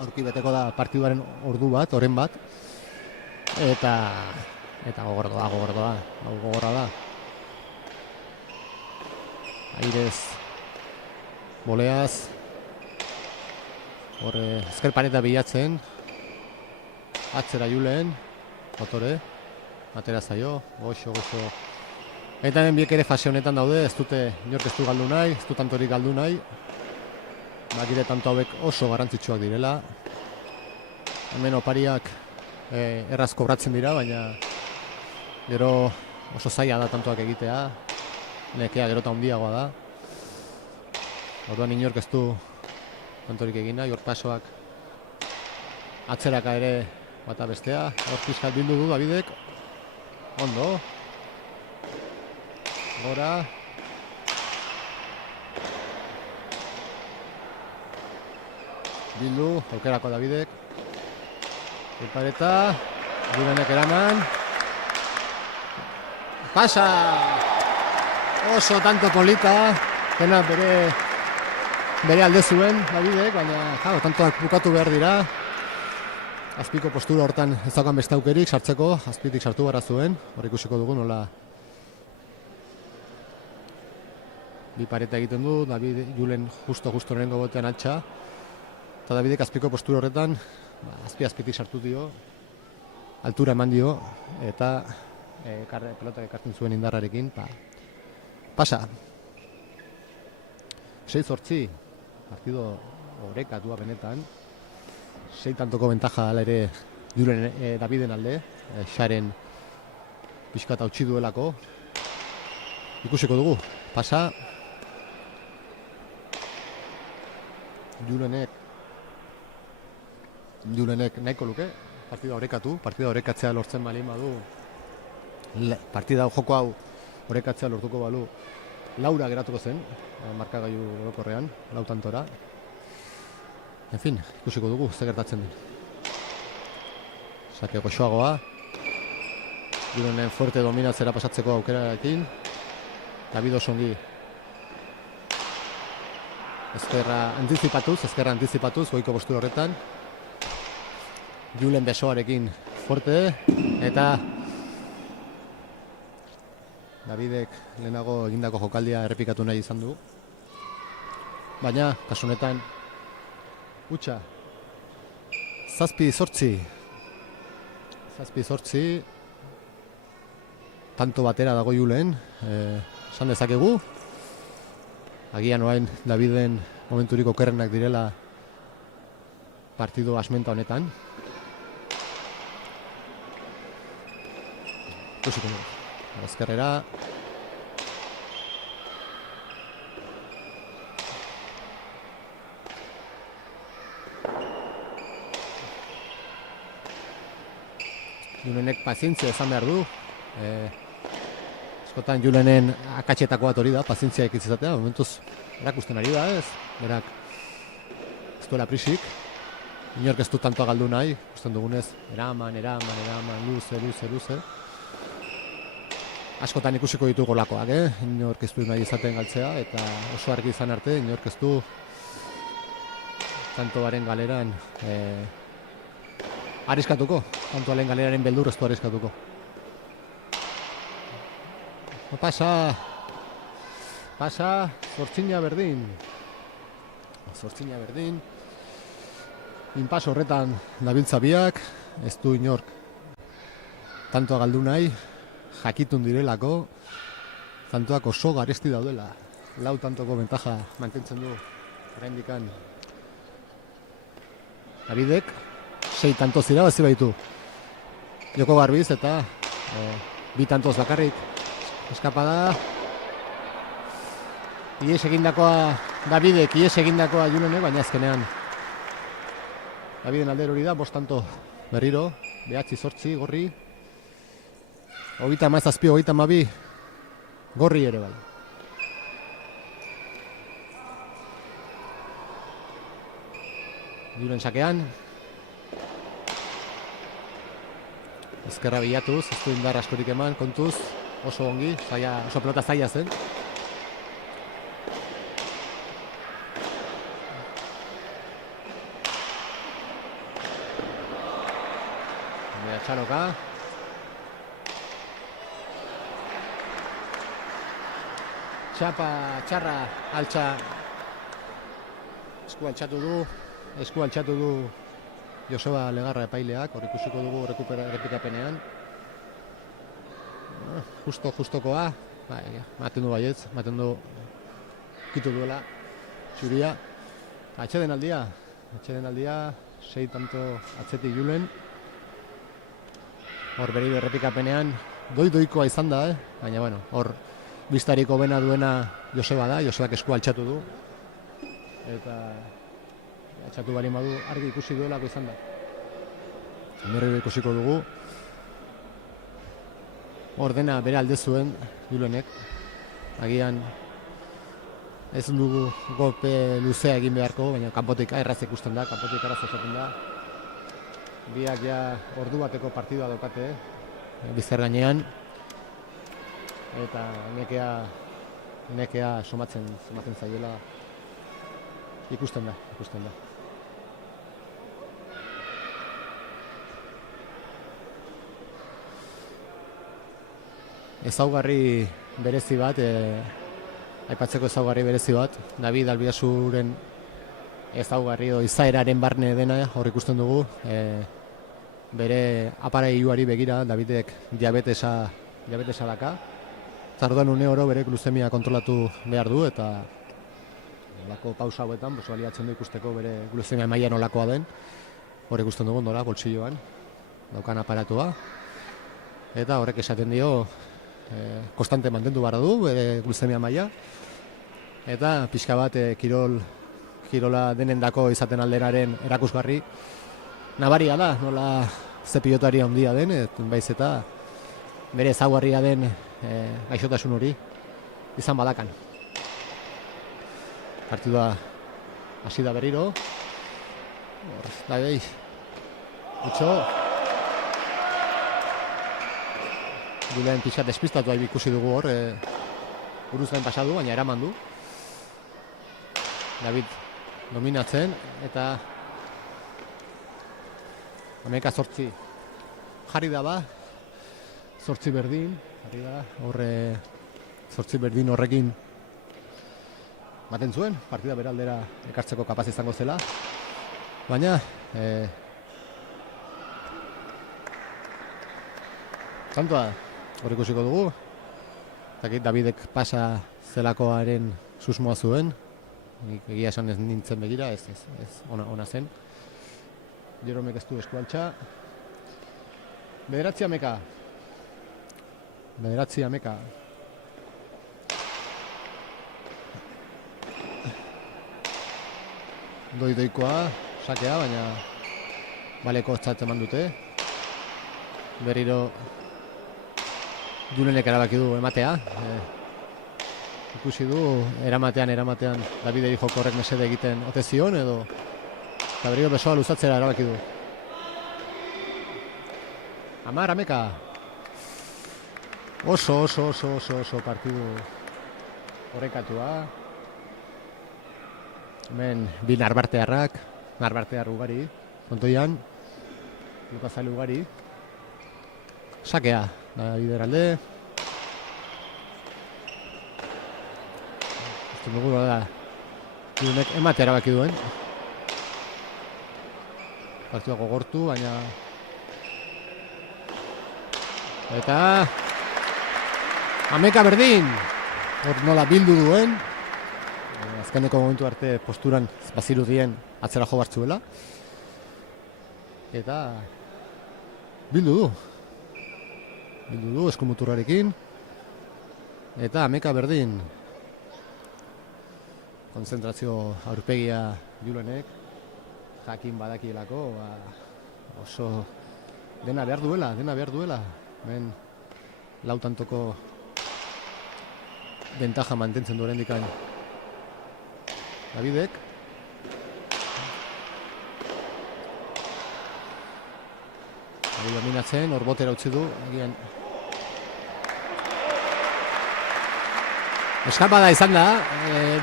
Aurki beteko da partiduaren oren bat, eta gogorra da. Airez, boleaz, horre ezker pareta bilatzen, atzera Julen, Botore, atera zaio, goxo. Eta hemen biek ere fase honetan daude, ez dute inork ez du galdu nahi, ez du tantorik galdu nahi. Bakire tanto hauek oso garrantzitsuak direla. Hemen opariak erraz kobratzen dira, baina gero oso zaila da tantoak egitea. Nekea gero eta handiagoa da. Orduan inork ez du tantorik egin nahi, hor pasoak atzeraka ere bata bestea. Hor pizkat bildu du Davidek. Ondo. Gora. Bildu, aukerako Davidek. Pareta, Julenek eraman. Pasa! Oso tanto polita. Pena bere alde zuen Davidek, baina tantoak bukatu behar dira. Azpiko postura hortan ez daukan beste aukerik sartzeko, azpitik sartu barra zuen. Hor ikusiko dugu nola bi pareta egiten du, David Julen justo lehenengo botean altxa. Eta Davidek azpiko postura horretan azpitik sartu dio, altura eman dio, eta pelotak ekartzen zuen indarrarekin. Pasa. 6-8, partido orekatua benetan. 6 tantoko bentaja ala ere Julen Daviden alde, Xaren pixkat hautsi duelako. Ikusiko dugu, pasa. Julenek nahiko luke, partida orekatu, partida orekatzea lortzen balin badu, partida joko hau orekatzea lortuko balu, laura geratuko zen, markagailu orokorrean, lau tantora. En fin, ikusiko dugu, ze gertatzen den. Sake goxoagoa, Julenen fuerte dominatzera pasatzeko aukerarekin, David osongi ezkerra antizipatuz, goiko postura horretan. Julen besoarekin fuerte, eta Davidek lehenago egindako jokaldia errepikatu nahi izan du. Baina, kasunetan, utxa, 7-8, tanto batera dago Julen, esan dezakegu. Agian orain Daviden momenturik okerrenak direla partido asmenta honetan. Ikusiko dugu. Ezkerrera. Julenek pazientzia izan behar du. Askotan Julenen akatxetako bat hori da, pazientzia izatea, momentuz erakusten ari da, ez? Berak ez duela prisik. Inork ez du tantoa galdu nahi, ikusten dugunez, eraman, luze. Askotan ikusiko ditu golakoak, inork ez du nahi izaten galtzea, eta oso argi izan arte, inork ez du tantoaren galeran arriskatuko, tantoaren galeraren beldur ez du arriskatuko. Pasa, zortzina berdin. Inpas horretan dabiltza biak, ez du inork tantoa galdu nahi, jakitun direlako, tantoak oso garesti daudela. 4 tantoko bentaja mantentzen du oraindikan Davidek, 6 tantoz irabazi baitu Joko Garbiz eta 2 tantoz bakarrik eskapada. Ies egindakoa Davidek, ies egindakoa Julenek, baina azkenean Daviden alder hori da, 5 tanto berriro, 9-8 gorri, 37, 32 gorri ere bai. Julen sakean, ezkerra bilatuz, ez du indar askorik eman, kontuz, oso ongi, oso pelota zaila zen. Txaloka. Txarra altxa. Esku altxatu du Joseba Legarra epaileak, hor ikusiko dugu errepikapenean. Justokoa, maten du baietz, kitu duela, txuria. Atxedenaldia, 6 tanto atzetik Julen. Hor berriro errepikapenean, doikoa izan da, baina bueno, hor biztariko bena duena Joseba da, Josebak eskua altxatu du. Eta altxatu bali badu argi ikusi duelako izan da. Berriro ikusiko dugu. Hor dena bere alde zuen Julenek. Agian ez dugu golpe luzea egin beharko, baina kanpotik erraz ikusten da, kanpotik erraz esaten da. Biak ja ordu bateko partidua daukate, bizkar gainean. Eta nekea somatzen zaiela ikusten da. Ezaugarri berezi bat, aipatzeko ezaugarri berezi bat, David Albiasuren ezaugarri edo izaeraren barne dena hor ikusten dugu. Bere aparailuari begira Davidek diabetesa daka. Zarduan une oro bere gluzemia kontrolatu behar du eta olako pausa hauetan baliatzen du ikusteko bere gluzemia maila nolakoa den. Hor ikusten dugu nola boltsilloan daukan aparatua. Eta horrek esaten dio konstante mantendu behar du bere gluzemia maila. Eta pixka bat kirola denendako izaten alderaren erakusgarri nabaria da, nola ze pilotari handia den, baiz eta bere ezaugarria den gaixotasun hori izan badakan. Partidua hasi da berriro. Da behi. Utxo. Julen pixat despistatu ikusi dugu hor, buruz gain pasadu, baina eraman du. David dominatzen eta 8 jarri da ba, 8 berdin, jarri da, horre 8 berdin horrekin baten zuen, partida beraldera ekartzeko kapaz izango zela, baina tantoa hor ikusiko dugu, Davidek pasa zelakoaren susmoa zuen, egia esan ez nintzen begira, ez ona zen. Jeromek ez du eskualtxa. 9 ameka. Doikoa, sakea, baina baleko txat eman dute. Berriro Julenek erabaki du ematea. Ikusi du, eramatean Davideri joko horrek mesede egiten ote zion edo eta berriro besoa luzatzera erabaki du. 10 ameka. Oso partidu horrekatua. Hemen bi narbartear ugari, frontoian, lukazale ugari. Sakea, David alde. Uste dugu da, Julenek ematea erabaki duen. Partidua gogortu, baina... Eta... Ameka berdin! Hor nola bildu duen. Azkeneko momentu arte posturan bazirudien atzera jo bartzuela. Eta... Bildu du eskumuturrarekin. Eta ameka berdin. Konzentrazio aurpegia Julenek. Jakin badakielako, oso dena behar duela. Hemen lautantoko bentaja mantentzen du oraindikan Davidek. Dominatzen, hor botera utzi du, agian. Eskapada izan da,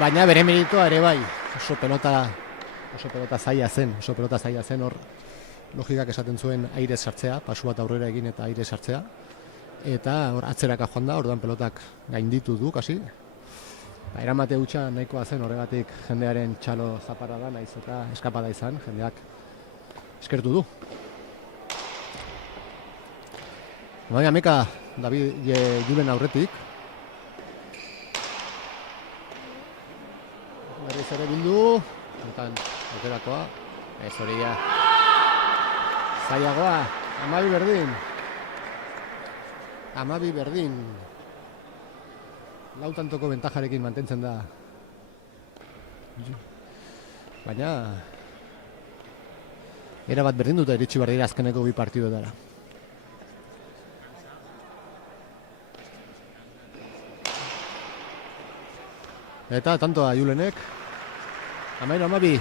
baina bere meritua ere bai. Oso pelota zaila zen, hor logikak esaten zuen aire sartzea, pasu bat aurrera egin eta aire sartzea. Eta hor atzeraka joan da, orduan pelotak gainditu du, kasi. Eramate hutsa nahikoa zen, horregatik jendearen txalo zaparra da, nahiz eta eskapada izan, jendeak eskertu du. Baina ameka David Julen aurretik. Berriz ere bildu. Honetan, aukerakoa. Ez hori ja. Zailagoa, 12 berdin. 12 berdin. Lau tantoko bentajarekin mantentzen da. Baina era bat berdin dute iritsi behar dira azkeneko 2 partidotara. Eta tantoa Julenek 13-12.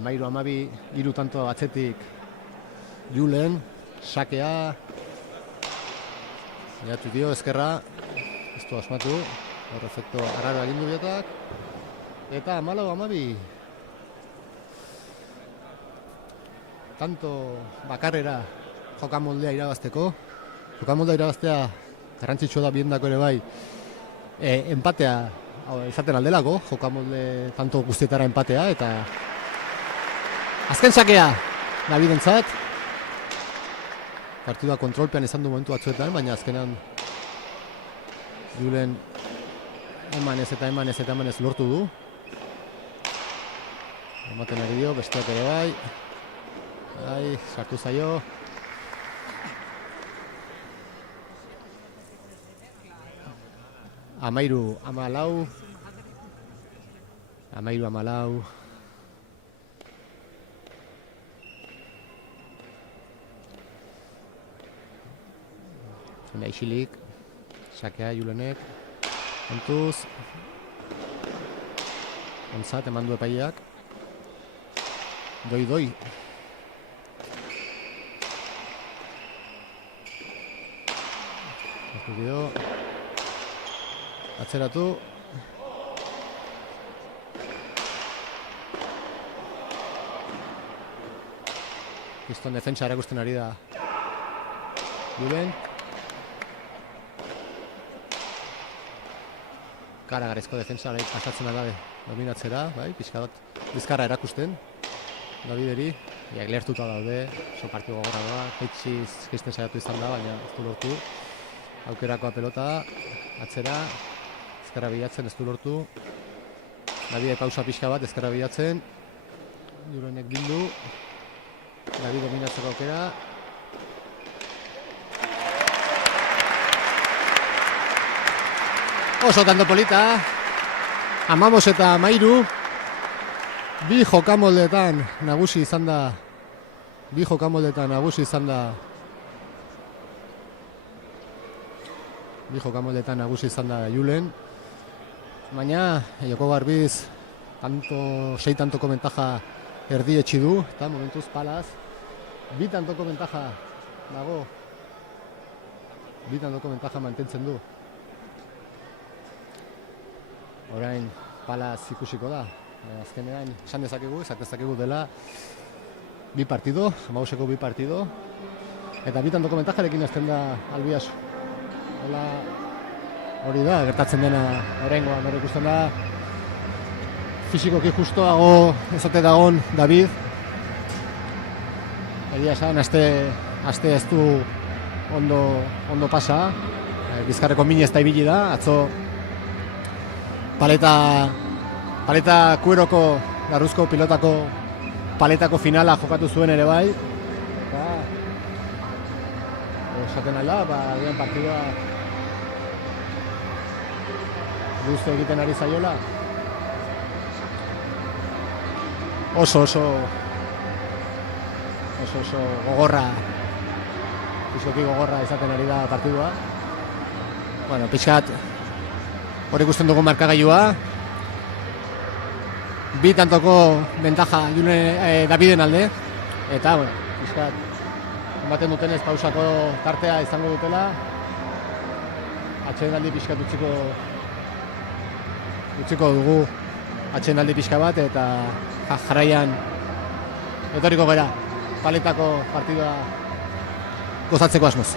Amairu amabi, 3 tanto atzetik Julen, sakea. Jatu dio, ezkerra, ez du asmatu, hor efektu arraro egin du biotak. Eta 14-12. Tanto bakarrera jokamoldea irabazteko. Jokamoldea irabaztea garrantzitsua da biendako ere bai. Empatea izaten aldelako, jokamolde tanto guztietara empatea eta azken sakea Davidentzat. Partidua kontrolpean izan du momentu batzuetan, baina azkenan Julen emanez lortu du. Ematen ari dio, besteak ere bai. Bai, sartu zaio. Amairu amalau. Zena isilik, sakea Julenek, kontuz, ontzat eman du epaileak, doi. Dio, atzeratu, Piston defentsa erakusten ari da Julen. Karagarezko defensa pasatzen da dominatzera, bai, pixka bat bizkarra erakusten Davideri, lertuta daude, oso partidu gogorra da, jaisten saiatu izan da, baina ez du lortu. Aukerakoa pelota, atzera, ezkerra bilatzen ez du lortu. Davide pausa pixka bat, ezkerra bilatzen. Julenek bildu. David dominatzeko aukera. Oso tanto polita. 15 eta 13. Bi jokamoldetan nagusi izan da Julen. Baina joko garbiz sei tantoko bentaja erdietsi du eta momentuz Palaz 2 tantoko bentaja dago. 2 tantoko bentaja mantentzen du. Orain Palaz ikusiko da. Azkenean esan dezakegu dela 2 partido, 15eko 2 partido. Eta 2 tantoko bentajarekin hasten da Albiasu. Hori da, gertatzen dena oraingoan, hori ikusten da fisikoki justoago ezote dagon David. Egia esan, aste ez du ondo pasa. Bizkarreko min ez da ibili da, atzo paleta kueroko garruzko pilotako paletako finala jokatu zuen ere bai. Esaten alda, dian partidua guztu egiten ari zaiola. Oso gogorra, fisioki gogorra izaten ari da partidua. Bueno, pixkat hori ikusten dugu markagailua. 2 tantoko bentaja Daviden alde. Eta, bueno, pixkat ematen dutenez pausako tartea izango dutela. Atsedenaldi pixkat utziko dugu atsedenaldi pixka bat eta jarraian etorriko gera paletako partidua gozatzeko asmoz.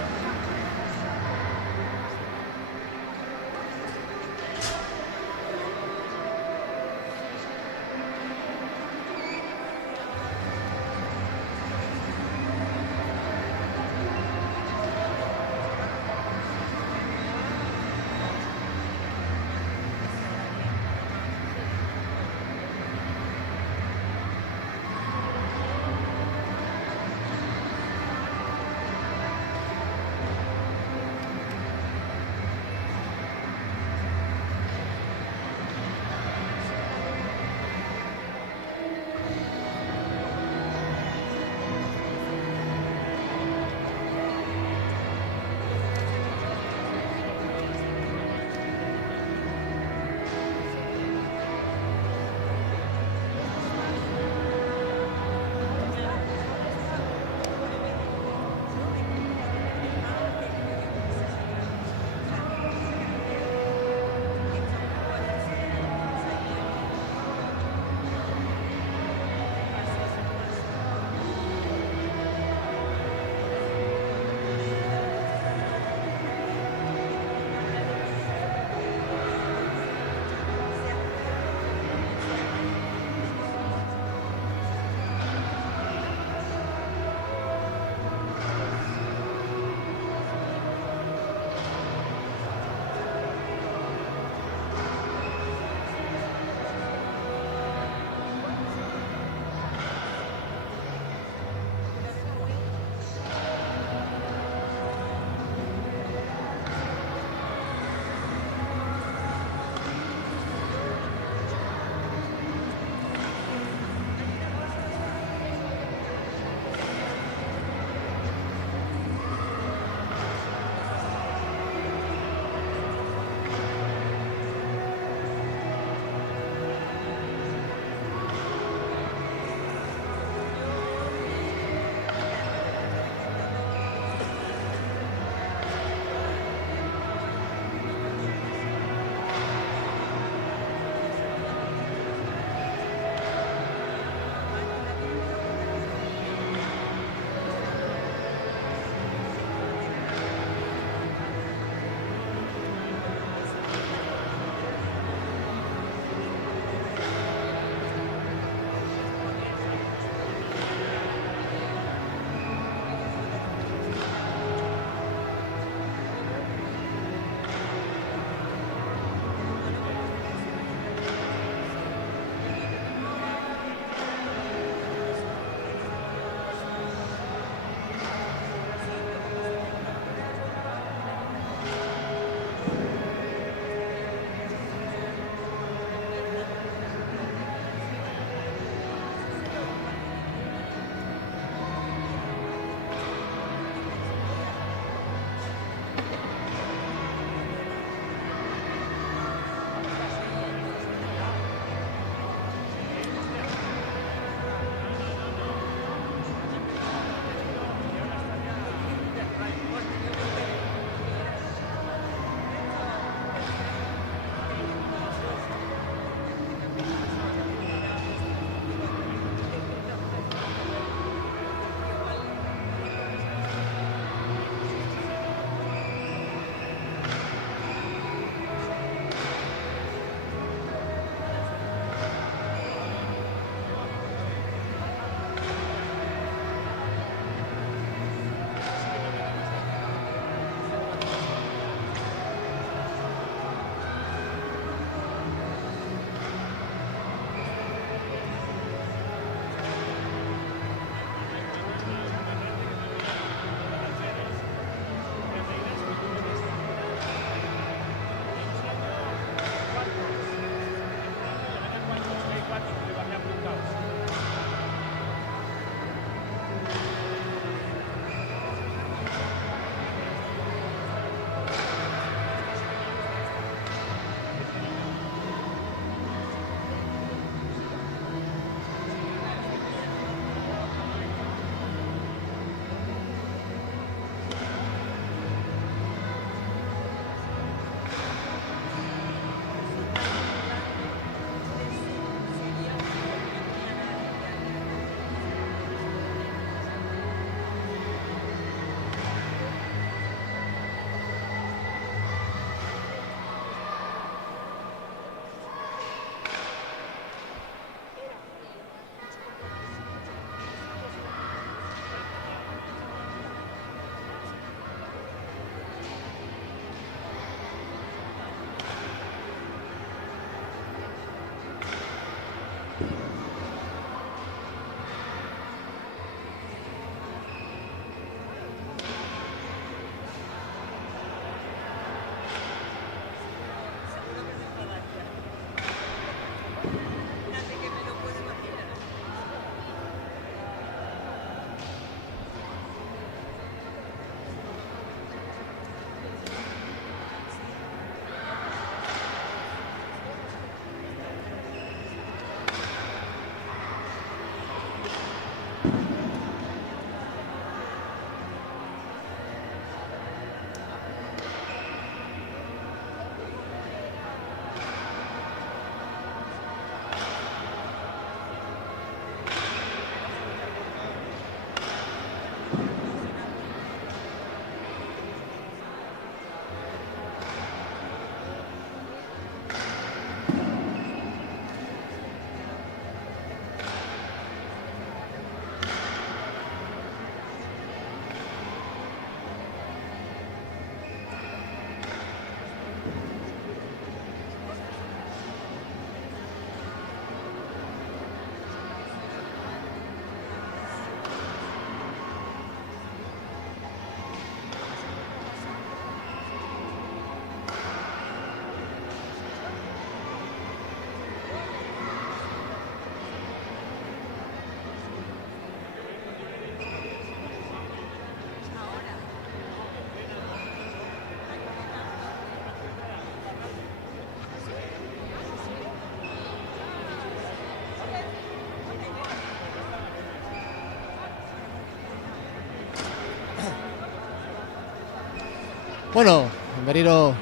Bueno, berriro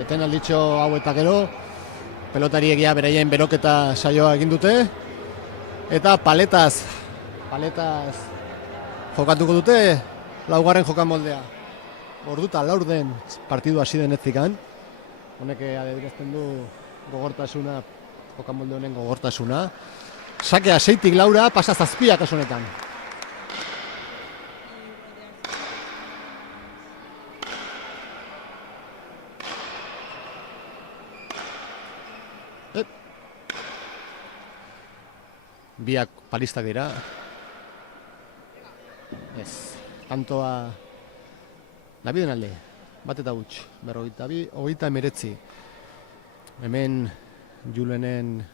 eten alditxo hau eta gero, pelotariegia beraien beroketa saioa egin dute, eta paletaz jokatuko dute laugarren jokan moldea. Orduta laur den partidu hasi denetzikan, honek adierazten du gogortasuna, jokan molde honen gogortasuna. Sakea 6-tik laura, pasa 7 kasu honetan. Biak palistak dira. Ez, tantoa Daviden alde, bat eta huts, 39. Hemen Julenen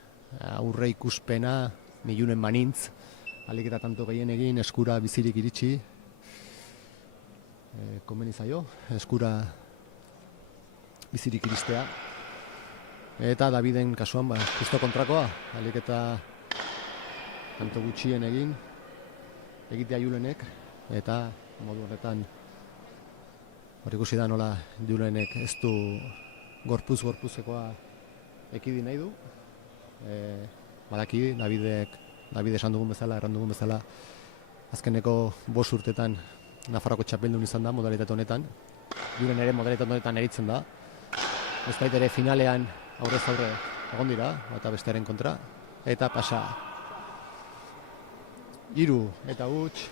aurre ikuspena, Julen banintz, alik eta tanto gehien egin, eskura bizirik iritsi. Komeni zaio, eskura bizirik iristea. Eta Daviden kasuan, justo kontrakoa, alik eta tanto gutxien egin, egitea Julenek, eta modu horretan hor ikusi da nola Julenek ez du gorpuz-gorpuzekoa ekidin nahi du. Badaki, David esan dugun bezala, erran dugun bezala, azkeneko 5 urtetan Nafarroko txapeldun izan da modalitate honetan. Julen ere modalitate honetan eritzen da. Ezbait ere finalean aurrez aurre egon dira, eta bestearen kontra, eta pasa. 3 eta huts.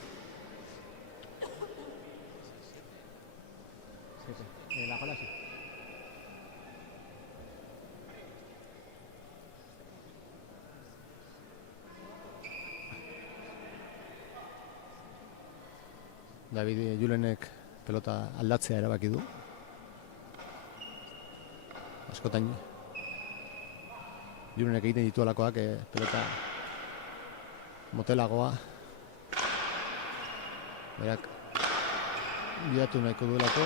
La pala sí. David Julenek pelota aldatzea erabaki du. Askotan Julenek egiten dituelakoak pelota motelagoa. Berak bidatu nahiko duelako.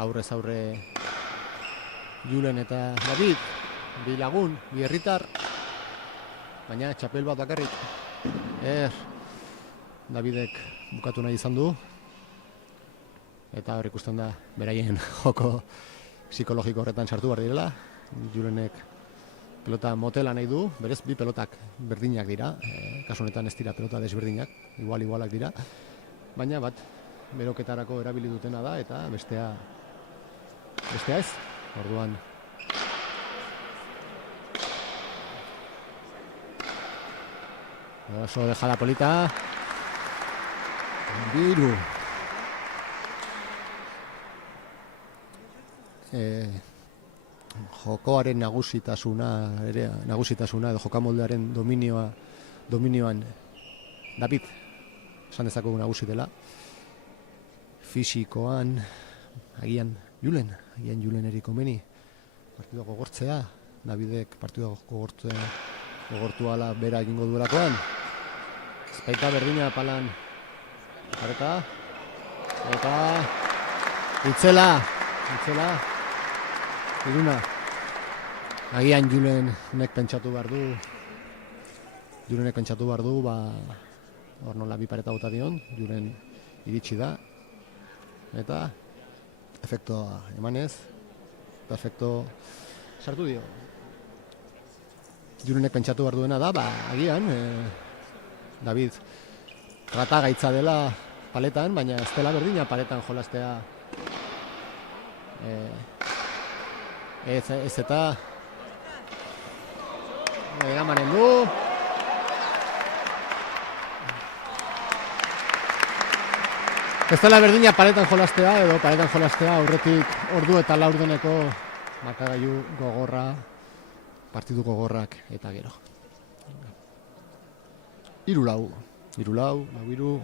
Aurrez aurre Julen eta David, bi lagun, bi herritar, baina txapel bat bakarrik. Davidek bukatu nahi izan du, eta hor ikusten da beraien joko psikologiko horretan sartu behar direla. Julenek pelota motela nahi du, berez bi pelotak berdinak dira, kasu honetan ez dira pelota desberdinak, igualak dira, baina bat beroketarako erabili dutena da, eta bestea ez, orduan Oso dejada polita. Biru. Jokoaren nagusitasuna edo jokamoldearen dominioan David esan dezakegu nagusi dela. Fisikoan agian Julen erikomeni partidua gogortzea. Davidek partidua gogortu ala bera egingo duelakoan. Ezpaita berdina palan. Jarreta. Eta Itzela. Iruna. Agian Julenek pentsatu behar du, hor nola bi pareta bota dion, Julen iritsi da. Eta efektoa emanez, eta efekto sartu dio. Julenek pentsatu behar duena da, agian, David rata gaitza dela paletan, baina ez dela berdina paletan jolastea. Ez eta eramanen du. Ez dela berdina paletan jolastea edo paletan jolastea aurretik ordu eta laurdeneko markagailu gogorra, partidu gogorrak eta gero. 3-4.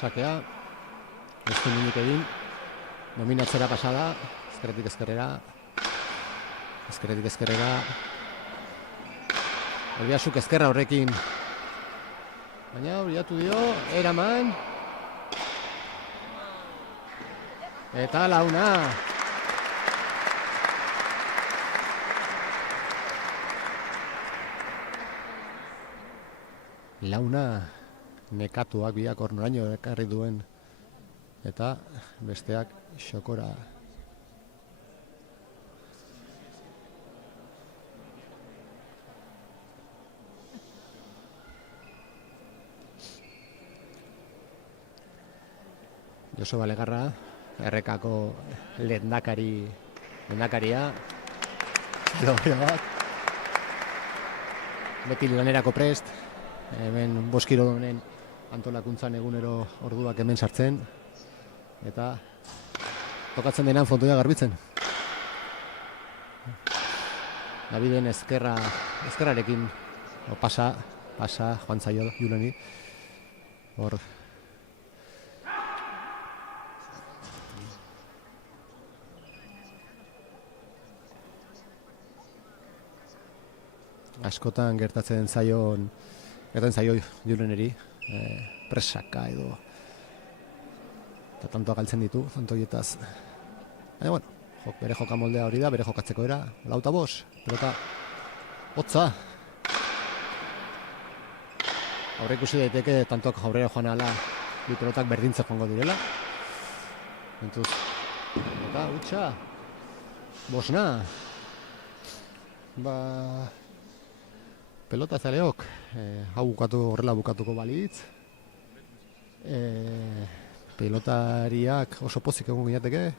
Sakea, ez du minik egin, dominatzera pasada, ezkerretik ezkerrera, Olbiasuk ezkerra horrekin, baina bilatu dio, eraman, eta Launa. Launa nekatuak biak ornoraino ekarri duen eta besteak xokora. Joseba Legarra, errekako lehendakaria, beti lanerako prest, hemen Boskirodonen antolakuntzan egunero orduak hemen sartzen, eta tokatzen denan frontoia garbitzen. Daviden ezkerrarekin pasa joan zaio Juleni. Hor askotan gertatzen zaio Juleneri, presaka edo eta tantoak galtzen ditu, tantoietaz. Baina, bueno, bere jokamoldea hori da, bere jokatzeko era, 4-5, pelota hotza. Aurre ikusi daiteke tantoak aurrera joan ala bi pelotak berdintza joango direla. Entuz, eta hutsa, Bosna. Pelota zaleok, hau horrela bukatuko balitz. Pelotariak oso pozik egon ginateke,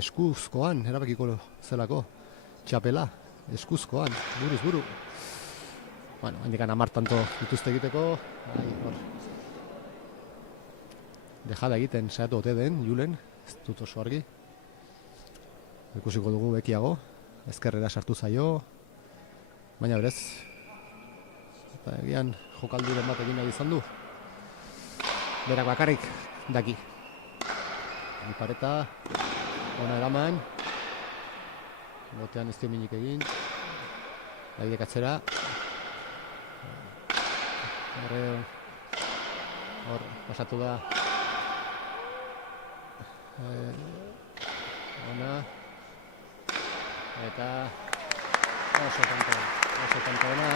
eskuzkoan, erabakiko zelako, txapela, eskuzkoan, buruz buru. Bueno, handikan 10 tanto dituzte egiteko, dejada egiten saiatu ote den, Julen, ez dut oso argi. Ikusiko dugu bekiago, ezkerrera sartu zaio, baina berez, eta egian jokalduren bat egin nahi izan du. Berak bakarrik daki. Pareta, ona eraman, botean ez dio minik egin, Davidek atzera, hor pasatu da, ona, eta oso tanto ona,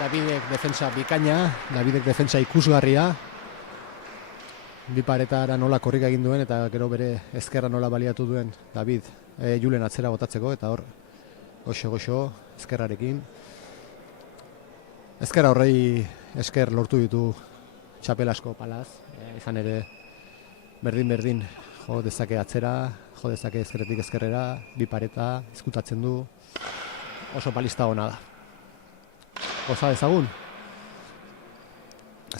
Davidek defensa bikaina, Davidek defensa ikusgarria, bi paretara nola korrika egin duen eta gero bere ezkerra nola baliatu duen David Julen atzera botatzeko eta hor goxo ezkerrarekin. Ezker horrei esker lortu ditu txapel asko Palaz, izan ere berdin jo dezake atzera, jo dezake ezkerretik ezkerrera, bi pareta, izkutatzen du, oso palista ona da. Goza dezagun.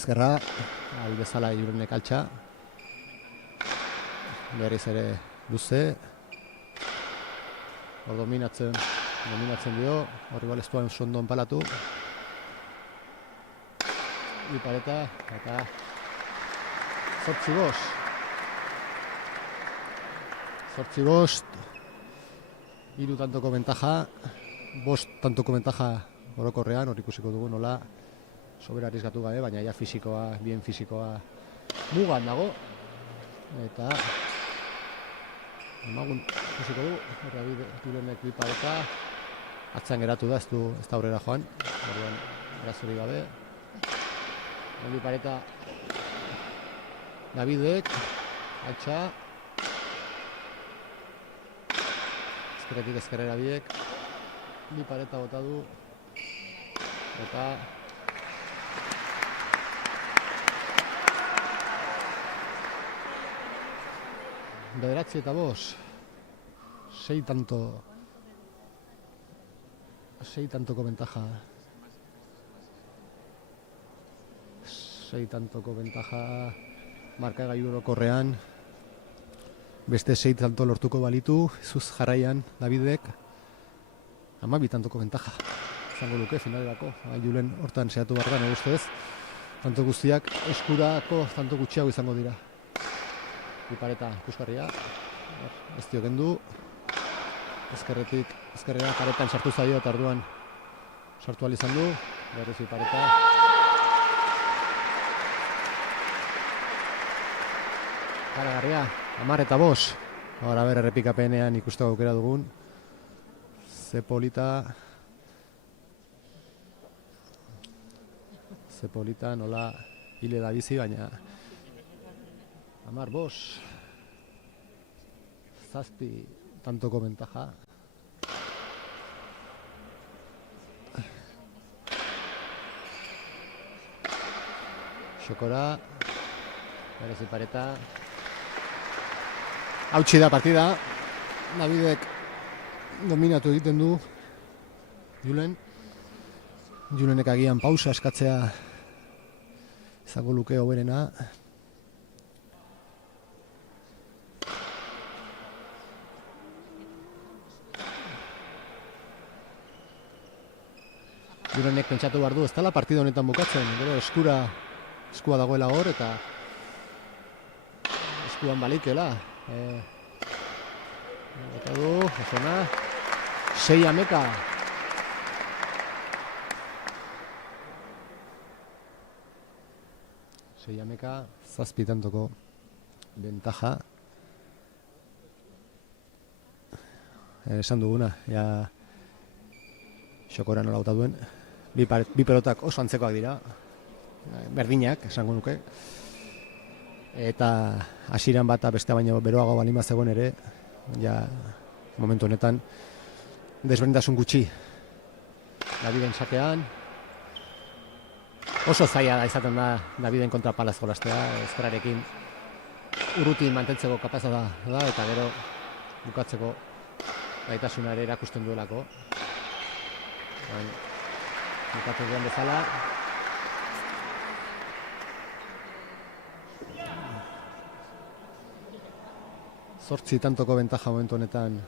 Ezkerra, ari bezala Julenek altxa, berriz ere luze, hor dominatzen dio, hor igual ez duan sondo enpalatu. Bi pareta, eta 8-5. 8-5, 3 tantoko bentaja, 5 tantoko bentaja orokorrean, hor ikusiko dugu nola sobera arriskatu gabe, baina ja bien fisikoa mugan dago. Eta emagun ikusiko du, Julenek bi pareta, atzean geratu da, ez da aurrera joan, orduan arazorik gabe. Bi pareta Davidek, altxa, ezkerretik ezkerrera biek, bi pareta bota du, eta bederatzi eta 5, 6 tantoko bentaja. 6 tantoko bentaja markagailu orokorrean. Beste 6 tanto lortuko balitu, zuz jarraian Davidek 12 tantoko bentaja. Izango luke finalerako, Julen hortan sehatu behar da, nire ustez. Tanto guztiak eskurako tanto gutxiago izango dira. Bi pareta ikusgarria, ez dio kendu. Ezkerretik, ezkerrera paretan sartu zaio eta orduan sartu ahal izan du. Berriz bi pareta. Karagarria, 10 eta 5. Ahora ber errepikapenean ikusteko aukera dugun. Ze polita nola hile da bizi, baina 10-5. 7 tantoko bentaja. Xokora, berezi pareta. Hautsi da partida, Davidek dominatu egiten du Julenek agian pausa eskatzea izango luke hoberena. Julenek pentsatu behar du, ez dela partida honetan bukatzen, gero eskua dagoela hor eta eskuan balikela. Eta du, ezona, 6-11. Seiameka, 7 tantoko bentaja. Esan duguna, ja Xokora nola bota duen. Bi pelotak oso antzekoak dira, berdinak, esango nuke. Eta hasieran bata beste baino beroago balin bazegoen ere, ja momentu honetan desberdintasun gutxi. Daviden sakean, oso zaila da izaten da Daviden kontra Palaz jolastea, ezkerrarekin urruti mantentzeko kapaza da, eta gero bukatzeko gaitasuna ere erakusten duelako. Bukatu duen bezala. Zortzi tantoko bentaja momentu honetan.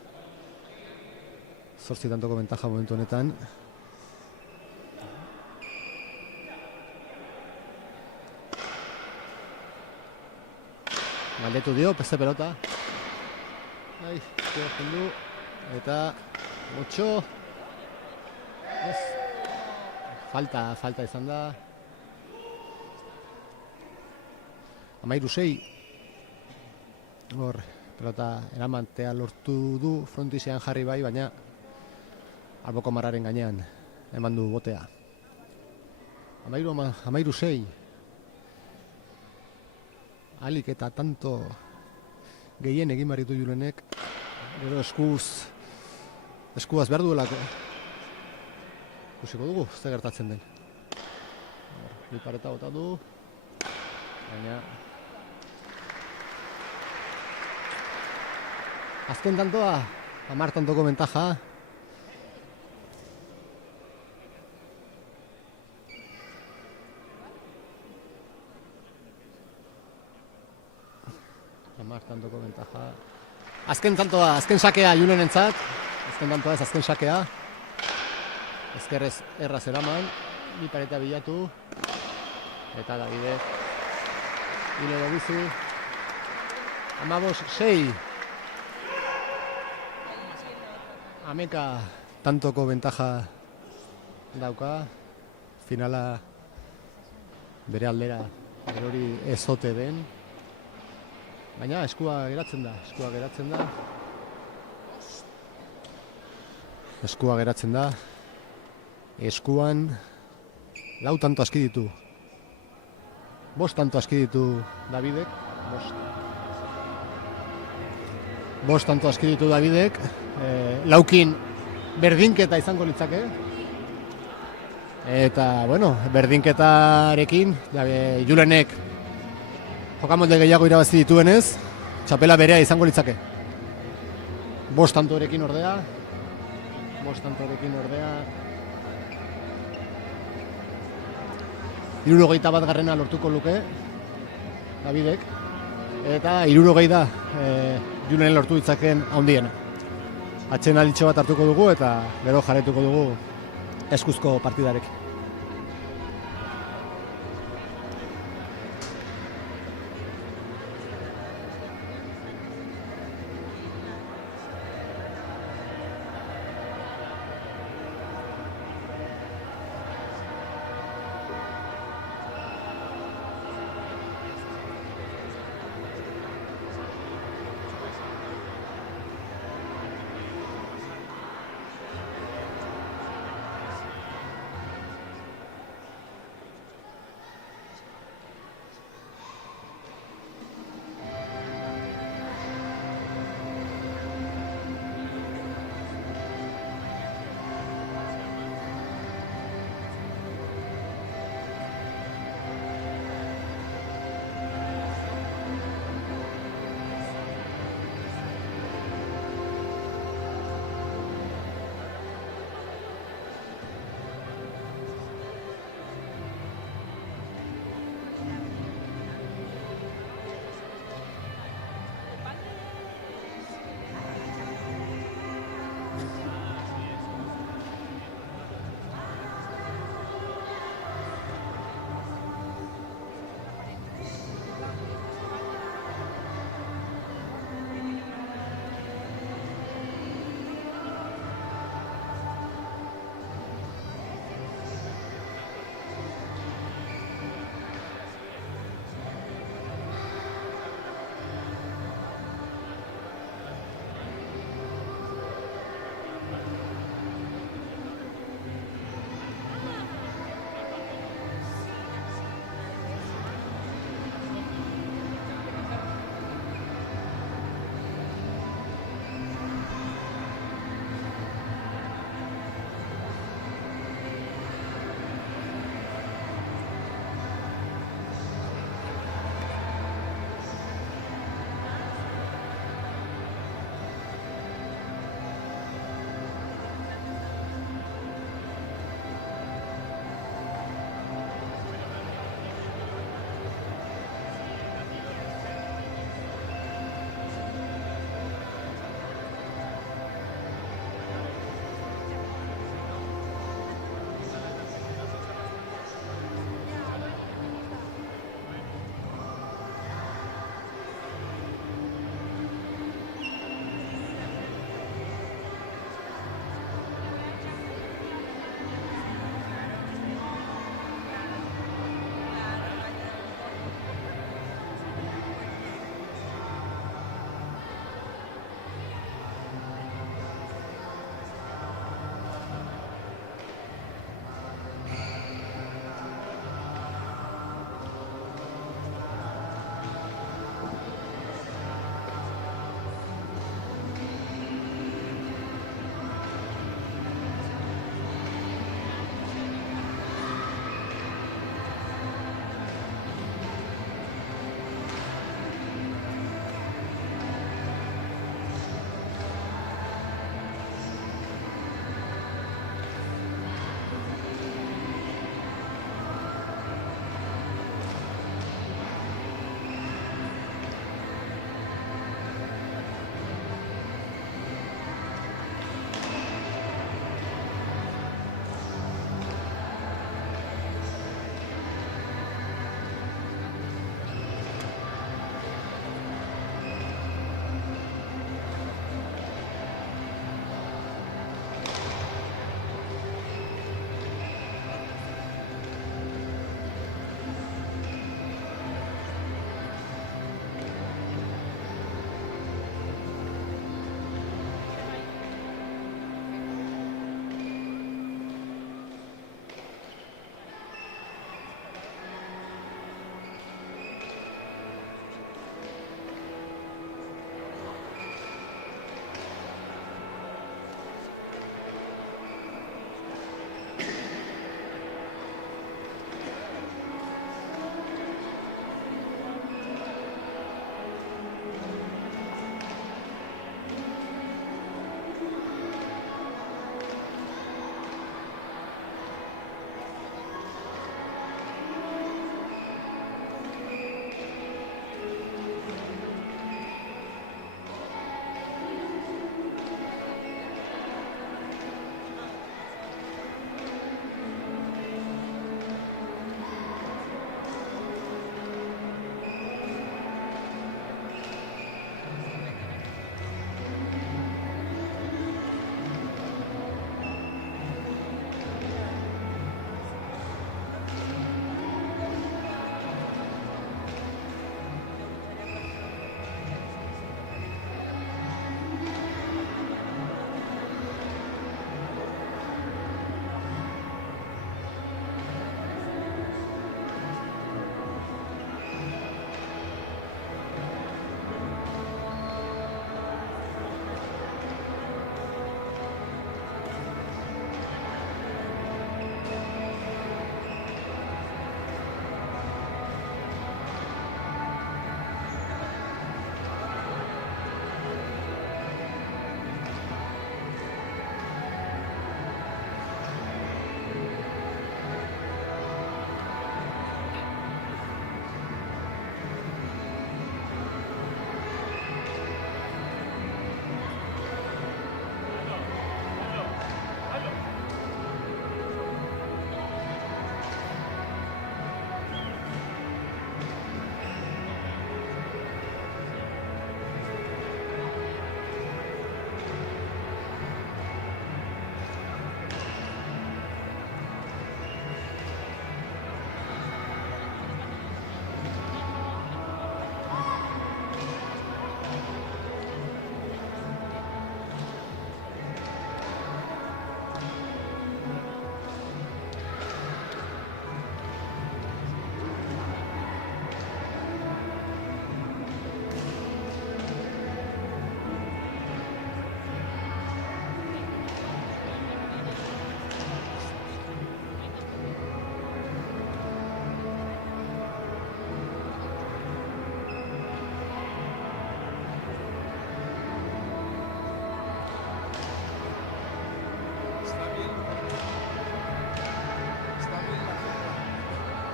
Galdetu dio, peste pelota. Eta motxo. Falta izan da. 13-6. Hor, pelota eramantea lortu du, frontisean jarri bai, baina alboko marraren gainean eman du botea. 13-6. Alik eta tanto gehien egin baritu Julenek, gero eskuaz behar duelako. Ikusiko dugu, ze gertatzen den. Bi pareta bota du. Baina azken tantoa, 10 tantoko bentaja. Tantoko bentaja. Azken tantoa, azken sakea Julionentzat. Azken tantoa ez, azken sakea. Ezkerrez erraz eraman. Bi pareta bilatu. Eta Davidek. Hile bizi. 15-6. Ameka tantoko bentaja dauka. Finala bere aldera erori ezote den. Baina eskua geratzen da. Eskuan 4 tanto aski ditu. 5 tanto aski ditu Davidek. 5 tanto aski ditu Davidek. Laukin berdinketa izango litzake. Eta, bueno, berdinketarekin Julenek jokamolde gehiago irabazi dituenez, txapela berea izango litzake. 5 tantorekin ordea. 61 garrena lortuko luke Davidek. Eta 60 da Julen lortu ditzakeen handiena. Atsedenalditxo bat hartuko dugu eta gero jarraituko dugu eskuzko partidarekin.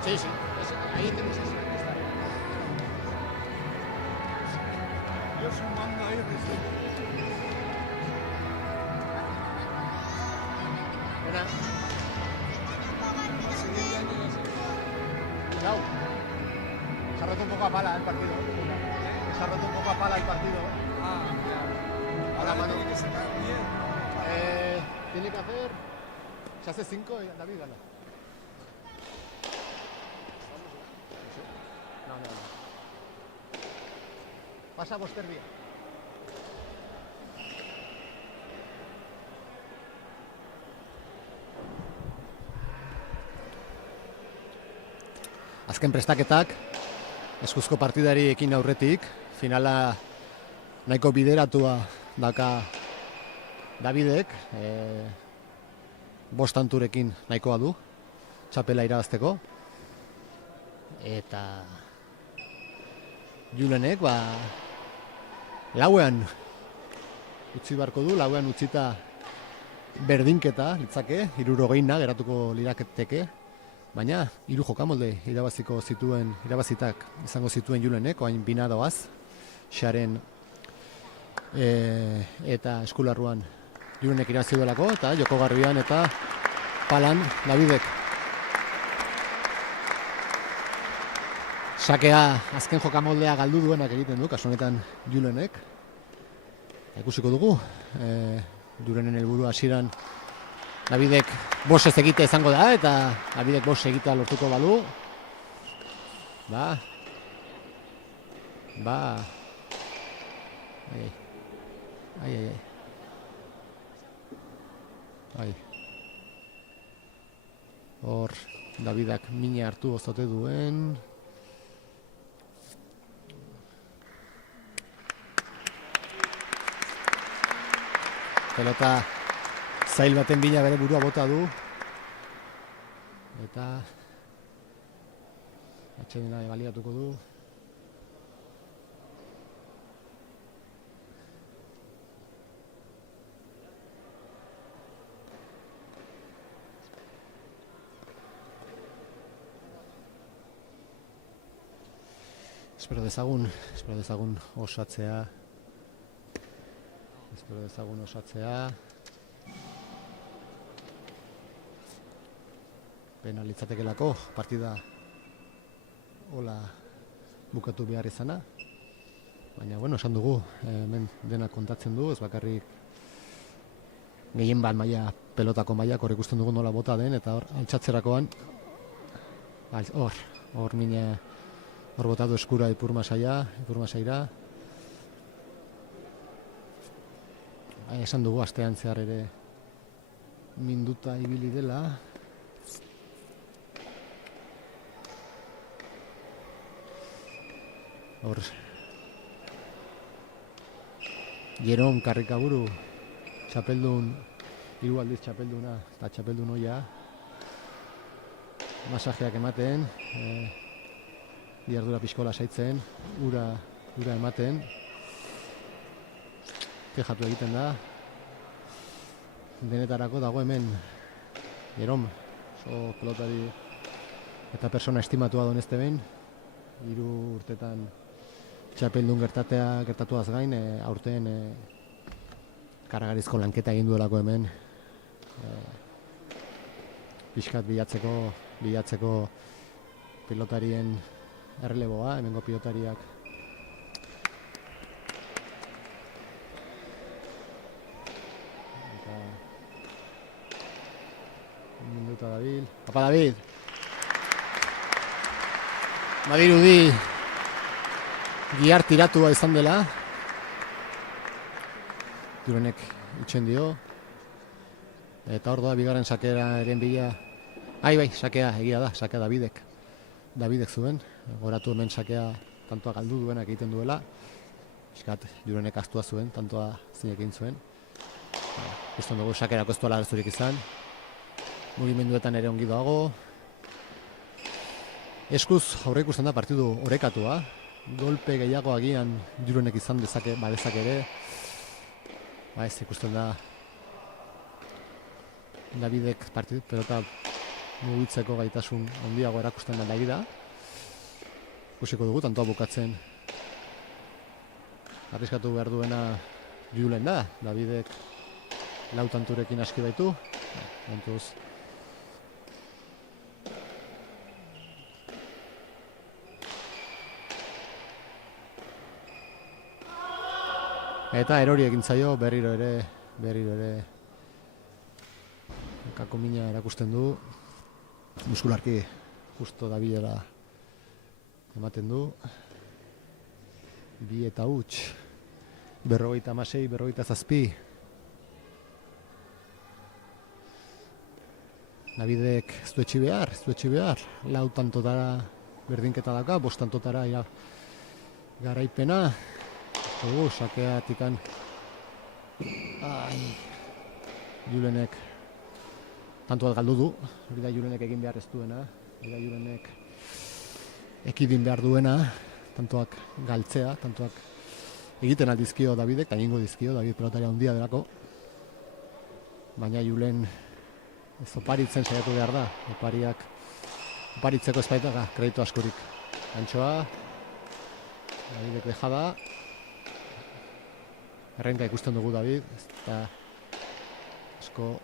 Sí, sí, ahí tenés eso. Yo sumando ahí recién. Buena. Al siguiente año ya sé. Cuidado. Se ha roto un poco a pala el partido. Se ha roto un poco a pala el partido. Ah, ya. Ahora Ahora mano. tiene que sacar 10. Tiene que hacer. Se hace 5 y David gana. No. Pasa a Bosterbia. Azken prestaketak, eskuzko partidari ekin aurretik, finala nahiko bideratua daka Davidek, 5 tanturekin nahikoa du, txapela irabazteko. Eta Julenek, lauean utzi beharko du, lauean utzita berdinketa, litzake, 60 geratuko liraketeke, baina 3 jokamolde irabazitak izango zituen Julenek, oain bina doaz, xaren eta eskularruan Julenek irabazi duelako, eta joko garbian eta palan Davidek. Sakea azken jokamoldea galdu duenak egiten du, kasu honetan Julenek. Ikusiko dugu, Julenen helburua hasieran Davidek bos ez egitea izango da, eta Davidek bos egitea lortuko balu. Ai. Hor, Davidak mina hartu ozote duen. Pelota zail baten bila bere burua bota du. Eta atsedena baliatuko du. Espero dezagun osatzea. Pena litzatekelako partida hola bukatu behar izana. Baina, esan dugu, hemen dena kontatzen du, ez bakarrik gehien bat maila, pelotako mailak hor ikusten dugu nola bota den, eta hor altxatzerakoan, hor mine, hor botatu eskura ipurmasaira. Esan dugu astean zehar ere minduta ibili dela. Hor Jeron Karrikaburu txapeldun, 3 aldiz txapelduna eta txapeldun hoia masajeak ematen, diardura pixkola saitzen, ura ematen, kejatu egiten da. Denetarako dago hemen Jeron, oso pelotari eta persona estimatua donezte behin, 3 urtetan txapeldun gertatuaz gain, aurten karagarizko lanketa egin duelako hemen, pixkat bilatzeko pilotarien erreleboa, hemengo pilotariak eta minuta dabil. Apa David! Badirudi gihar tiratua izan dela. Julenek itxen dio. Eta hor doa bigarren sakearen bila. Sakea egia da, sakea Davidek zuen. Goratu hemen sakea tantoa galdu duenak egiten duela. Eskat, Julenek astua zuen, tantoa zinekin zuen. Ikusten dugu sakerako ez duela arazorik izan. Mugimenduetan ere ongi doago. Eskuz aurre ikusten da partidu orekatua. Golpe gehiago agian Julenek izan badezake ere. Ez ikusten da Davidek pelota mugitzeko gaitasun handiago erakusten da da. Ikusiko dugu, tantoa bukatzen arriskatu behar duena Julen da. Davidek 4 tanturekin aski baitu. Montuz eta erori egin zaio berriro ere kako mina erakusten du. Muskularki justo Davidera ematen du. 2 eta huts. 56, 57. Davidek ez du etxi behar. 4 tantotara berdinketa daka, 5 tantotara garaipena. Sakeatikan Julenek tanto bat galdu du. Hori da Julenek egin behar ez duena. Hori da Julenek ekidin behar duena. Tantoak galtzea, tantoak egiten aldizkio Davidek, eta egingo dizkio, David pelotaria handia delako. Baina Julen ez oparitzen saiatu behar da. Oparitzeko espaitaka, kreditu askorik. Antxoa, Davidek dejada. Errenka ikusten dugu David, eta asko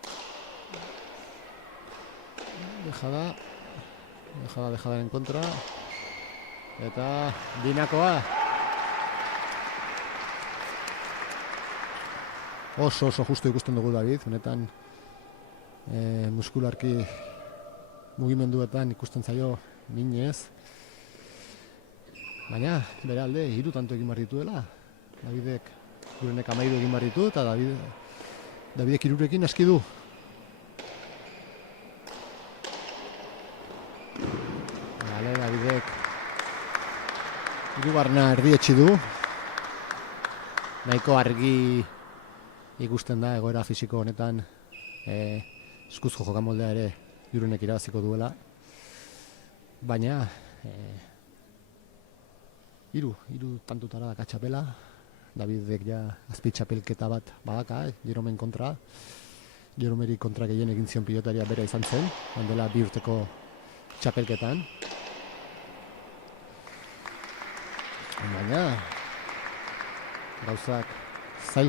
dejadaren kontra. Eta binakoa. Oso justu ikusten dugu David, honetan muskularki mugimenduetan ikusten zaio minez. Baina, bere alde, 3 tanto egin behar dituela. Davidek Julenek 13 egin behar ditu, eta Davidek 3rekin aski du. Davidek 3 erdietxi du. Nahiko argi ikusten da egoera fisiko honetan eskuzko jokamoldea ere Julenek irabaziko duela. Baina 3 tantutara daka txapela. Davidek ja azpitxapelketa bat badaka, Jeromen kontra. Jeromeri kontra gehien egin zion pilotaria bera izan zen, handela 2 urteko txapelketan. Baina gauzak zail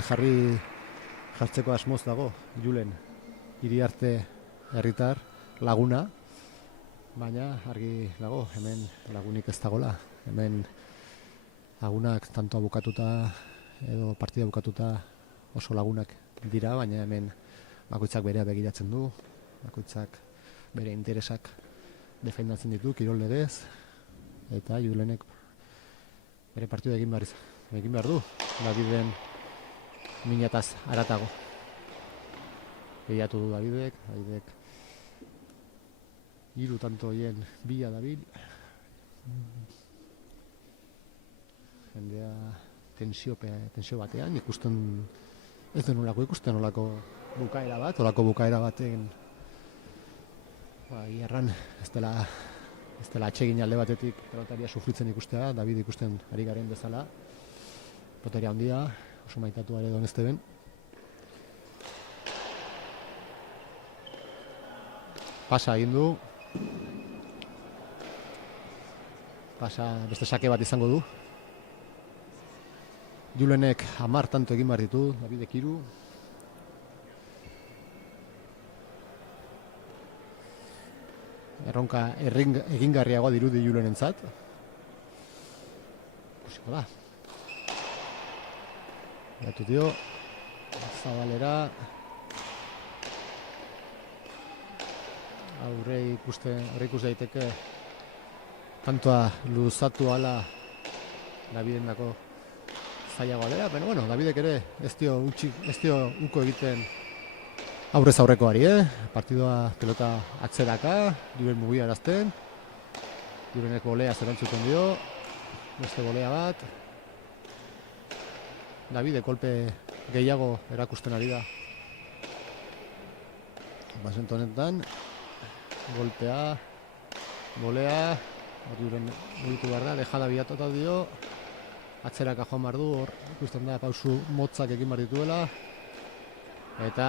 jartzeko asmoz dago Julen Iriarte herritar laguna, baina argi dago hemen lagunik ez dagola. Hemen lagunak tantoa bukatuta edo partida bukatuta oso lagunak dira, baina hemen bakoitzak berea begiratzen du, bakoitzak bere interesak defendatzen ditu kirol legez, eta Julenek bere partida egin behar du, Daviden minataz haratago. Behiatu du Davidek 3 tanto hien bila dabil. Jendea tensio batean, ikusten ez denolako ikusten olako bukaera baten gierran ez dela atsegin alde batetik pelotaria sufritzen ikustea, David ikusten ari garen bezala. Pelotaria handia, oso maitatua ere Donesteben. Pasa egin du. Beste sake bat izango du. Julenek 10 tanto egin behar ditu, Davidek 3. Erronka egingarriagoa dirudi Julenentzat. Ikusiko da. Batu dio, Zabalera. Aurre ikus daiteke tantoa luzatu ala Davidendako zailagoa dela, baina bueno, Davidek ere ez dio uko egiten aurrez aurrekoari, Partidua pelota atzeraka, Julen mugia erazten, Julenek bolea zerantzuten dio, beste bolea bat, Davidek kolpe gehiago erakusten ari da. Basento honetan, golpea, bolea, Julen mugitu behar da, dejada bilatota dio, atzeraka joan behar du, hor ikusten da pausu motzak egin behar dituela, eta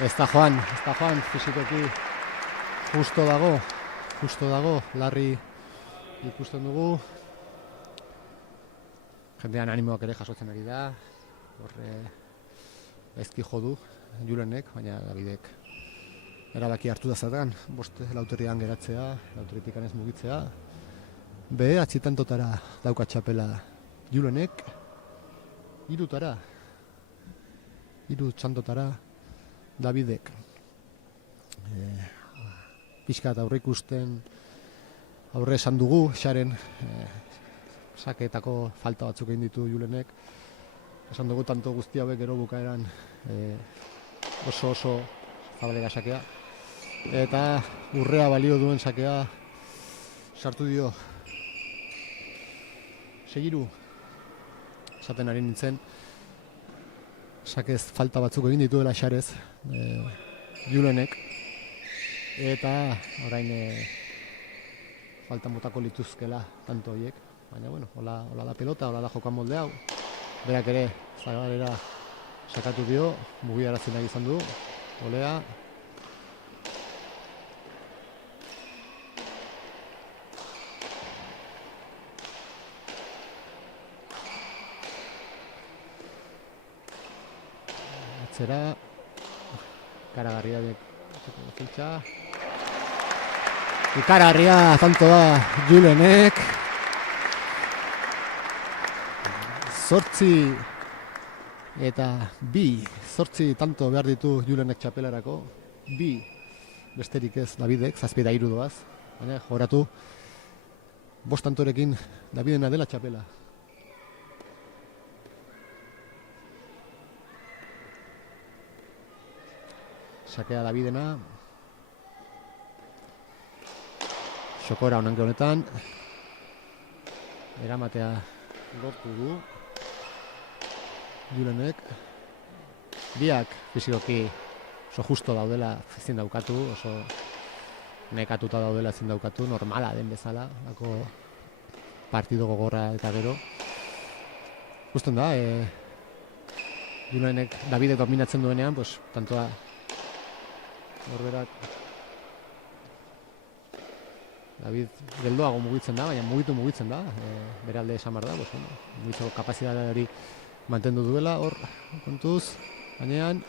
Ez da joan, fizikoki justo dago, larri ikusten dugu. Jendean animoak ere jasotzen ari da, ezki jo du Julenek, baina Davidek erabaki hartu da zatan, lauterrian geratzea, lauterritik ez mugitzea. Atzitantotara dauka txapela Julenek, 3 txantotara Davidek. Pixkat aurre esan dugu, xaren sakeetako falta batzuk egin ditu Julenek. Esan dugu tanto guzti hauek gero bukaeran oso zabalera sakea. Eta urrea balio duen sakea sartu dio. Segiru, esaten ari nintzen, sakez falta batzuk egin dituela xarez Julenek. Eta orain falta motako lituzkela tanto horiek. Baina, bueno, hola da pelota, hola da jokan molde hau. Berak ere, zabalera sakatu dio, mugiarazi nahi izan du, olea. Atzera, karagarria filtxa. Ikaragarria tanto da Julenek. 8 eta 2 tanto behar ditu Julenek txapelarako. 2 besterik ez Davidek, 7-3 doaz. Baina jogoratu 5 tantorekin Davidena dela txapela. Sakea Davidena. Xokora honanke honetan. Eramatea lortu du Julenek. Biak fizikoki oso justo daudela ezin daukatu, oso nekatuta daudela ezin daukatu, normala den bezala, lako partido gogorra eta gero. Gusten da, Julenek Davide dominatzen duenean, pues, tantoa horberak David geldoago mugitzen da, baina mugitzen da, bere alde esan behar da, pues, mugitzeko kapazitatea hori mantendu duela, hor, kontuz, gainean.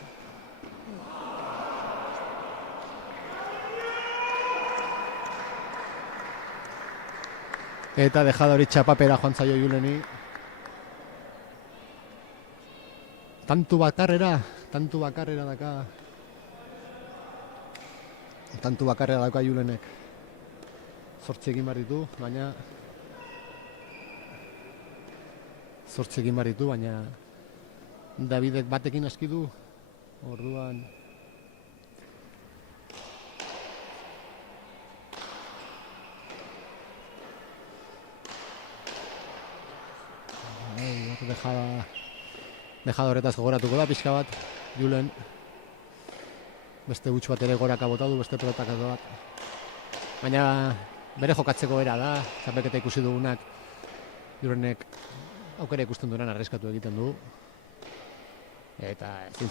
Eta dejada hori txapapera joan zaio Juleni. Tantu bakarrera daka. Tantu bakarrera dauka Julenek. 8 egin behar ditu, baina Davidek batekin aski du. Orduan dejada horretaz gogoratuko da pixka bat Julen. Beste huts bat ere goraka bota du, beste pelotakazo bat. Baina bere jokatzeko era da, txapelketa ikusi dugunak Julenek aukera ikusten duenan arriskatu egiten du. Eta ezin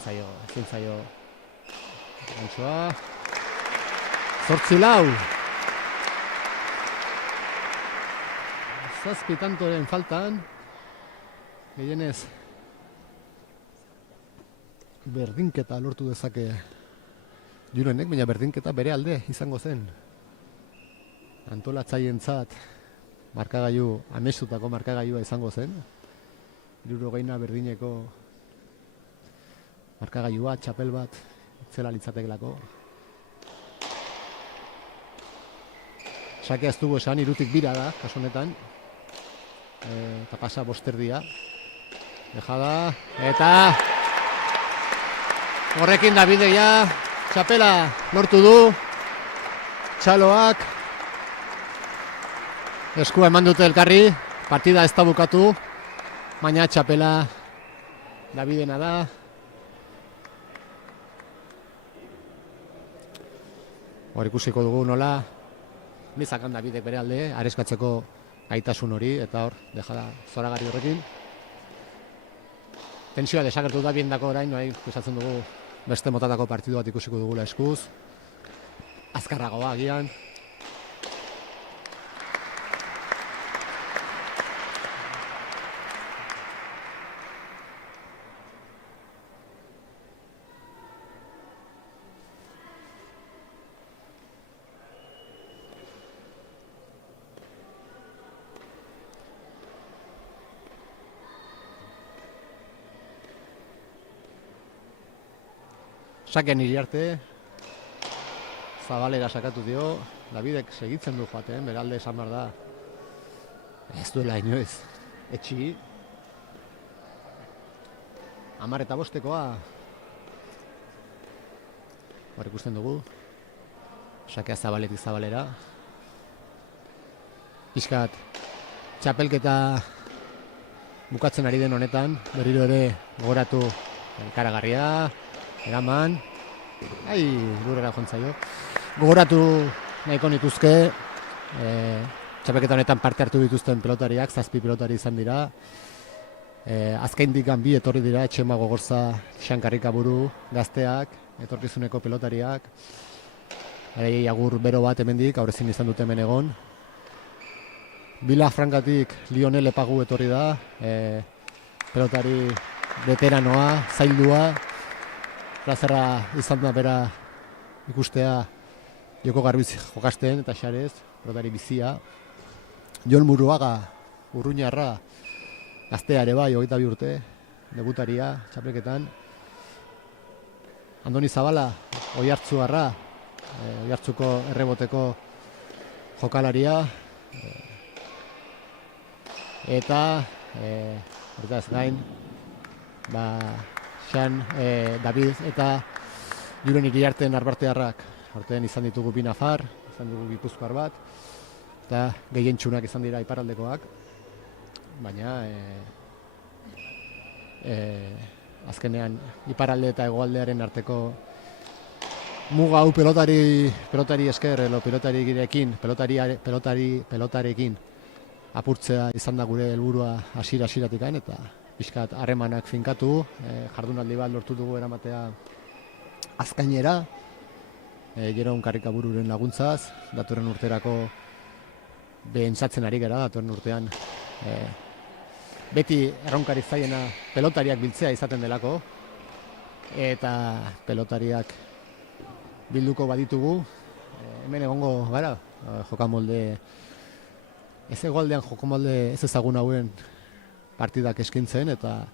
zaio Antsoa 8-4 7 tantoren faltan gehienez berdinketa lortu dezake Julenek, baina berdinketa bere alde izango zen antolatzaientzat markagailu, amestutako markagailua izango zen 60 berdineko markagailua, txapel bat zela litzatekelako. Sakea ez dugu esan, 3-2 da, kasu honetan. Eta pasa 5-erdia. Dejada, eta horrekin Davide ja txapela lortu du. Txaloak eskua eman dute elkarri, partida ez da bukatu, baina txapela Davidena da. Hor ikusiko dugu nola nizakan Davidek bere alde, areskatzeko gaitasun hori, eta hor, dejada zoragarri horrekin. Tensioa desagertu da biendako orain, noai, pisatzen dugu beste motatako partidu bat ikusiko dugula eskuz. Azkarragoa agian. Saken Iriarte, Zabalera sakatu dio, Davidek segitzen du joaten, beralde esan behar da. Ez duela inoiz, etxi. 10:05. Hor ikusten dugu. Sakea Zabaletik Zabalera. Pixkat, txapelketa bukatzen ari den honetan, berriro ere gogoratu elkaragarria. Eraman, lurrera jontzaio. Gogoratu nahiko nituzke, txapelketa honetan parte hartu dituzten pelotariak, 7 pelotari izan dira. Azkendik bi etorri dira, Txema Gogorza, Xankarrikaburu, gazteak, etorkizuneko pelotariak. Arei agur bero bat hemendik, aurrezin izan dute hemen egon. Vilafrancatik Lionel Epagu etorri da, pelotari veteranoa, zaildua. Plazerra izan da bera ikustea Joko Garbiz jokasten eta xarez, pelotari bizia. Jon Muruaga, Urruñarra, gaztea ere bai, 22 urte, debutaria, txapelketan. Andoni Zabala, Oiartzuarra, Oiartzuko erreboteko jokalaria. Eta ez gain, Xan, David eta Julen Iriarten arbartearrak. Horten izan ditugu bi nafar, izan dugu gipuzkoar bat, eta gehientsunak izan dira iparraldekoak. Baina, azkenean, iparralde eta hegoaldearen arteko muga hau pelotari esker, pelotarekin apurtzea izan da gure helburua hasieratik eta pixkat harremanak finkatu, jardunaldi bat lortu dugu eramatea azkainera, Jeroen Karrikabururen laguntzaz, datorren urterako behentsatzen ari gara, datorren urtean beti erronkari zaiena pelotariak biltzea izaten delako, eta pelotariak bilduko baditugu, hemen egongo gara, jokamolde, ez egoaldean jokamolde ez ezagun hauen partidak eskintzen eta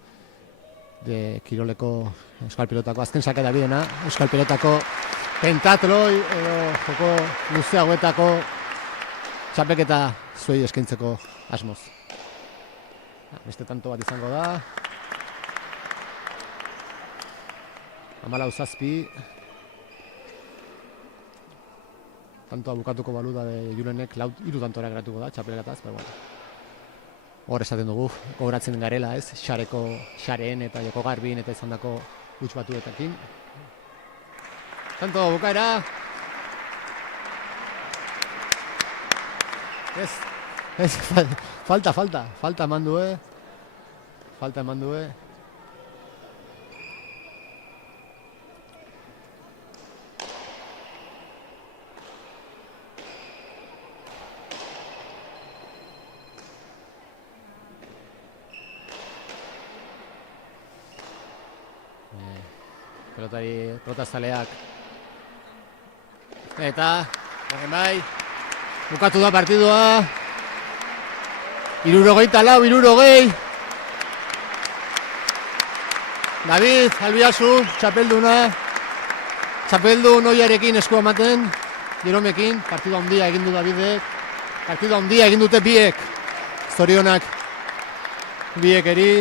kiroleko euskal pilotako azken saketa bidena, euskal pilotako pentatloi edo joko luzeagoetako txapelketa zuei eskintzeko asmoz. Beste tanto bat izango da. 14-7. Tantoa bukatuko balu da Julenek 3 tantora geratuko da txapelketaz, pero bueno. Hor esaten dugu, gogoratzen garela, ez? Xareen eta Joko Garbin eta izandako huts batuetakin. Tanto bukaera. Falta eman due. Pelotazaleak. Eta, bai, bukatu da partidua. 64. David Albiazu, txapelduna. Txapeldun oiarekin esku ematen. Jeromekin, partida handia egin du Davidek. Partida handia egin dute biek. Zorionak biek eri.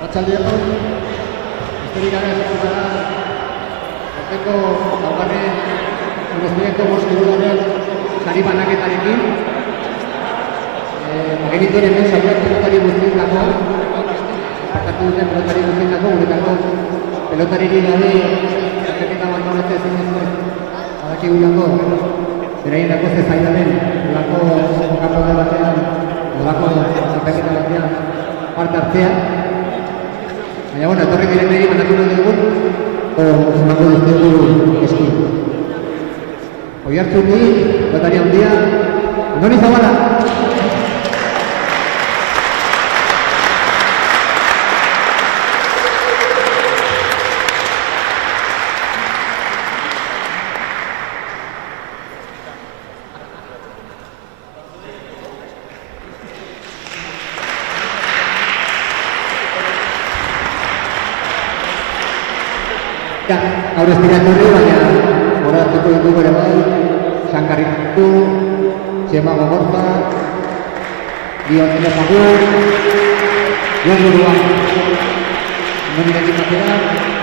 Arratsaldeon, besterik gabe hasiko gara urteko laugarren Donostiako Kirolaren sari banaketarekin. Genituen hemen saioak pelotari guztietako, parkatu duten pelotari guztietako, guretako pelotaririk gabe txapelketa abandonatzea ezinezkoa badakigulako, beraientzako ze zaila den olako kanpoalde batean, olako txapelketa batean parte hartzea. Baina, bueno, etorri direnei banatuko dugu, emango dizkigu esku. Oihartzuni, pelotari handia, Andoni Zabala. Gaur ez dira etorri, baina gora hartuko ditugu ere bai, Sankarritu, Txema Gogorza, Dion Elefagur, Jon Burua. Nonirekin batera,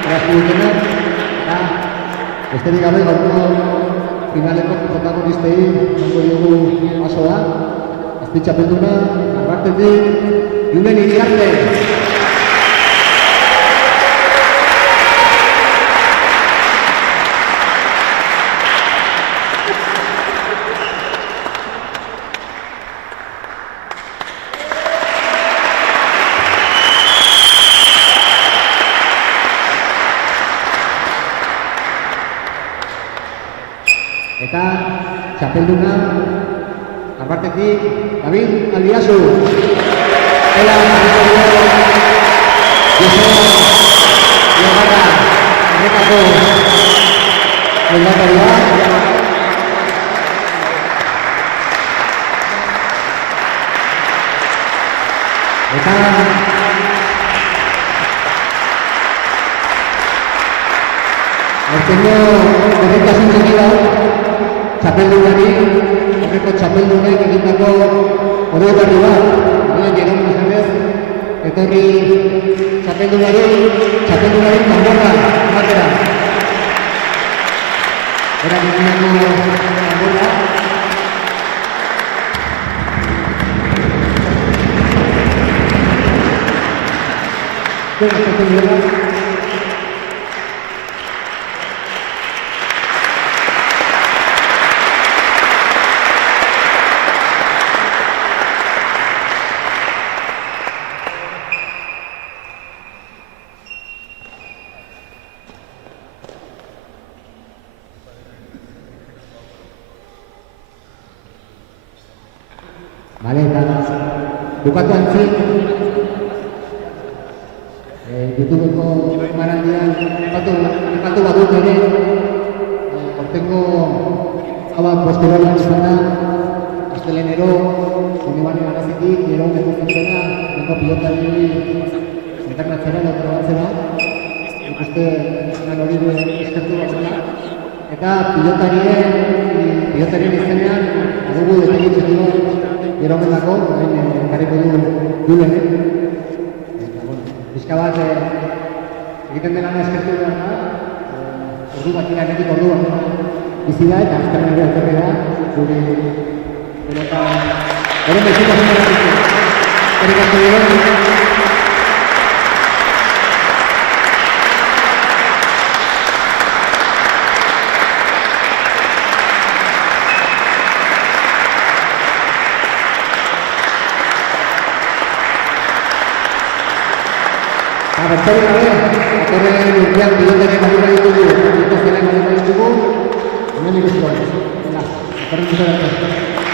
eraztu dutenak, eta besterik gabe gaurko finaleko protagonistei emango diogu asoa. Azpi txapelduna, Arbartetik, Julen Iriarte. Eta txapelduna Arbartetik David Albiazu. Ela Joseba Iogara horretako lehendakaria. Eta aurtengo berritasun txikira txapeldunari, horreko txapeldunek egindako oroigarri bat, Jeroen Mesedez, etorri txapeldunari tambora ematera. Berak egindako tambora. Zuek eskatzen duela. Bale, eta bukatu antzik, YouTubeko marandian epatu badut ere, hortengo hauak posterolan izan da, Astelenero, Unibane Garazitik, Jeroen Mesedez zena, nengo pilotari internatzera, probatzera, ikuste lan hori eskertu batzela, eta pilotarien izenean, adugu detailit zituen, Jeroendako, garriko du Julenek. Bizka bat egiten dela eskertu behar da, ordu bat iranetik orduan bizi da eta azterren ere alterri da, gure pelota ere meziko zinera ditu. Erik asko dira. Bertari gabe, atorren urtean pilotaren badura ditugu, pilotazioaren badura ditugu, hemen ikusiko. Atorren ditugu.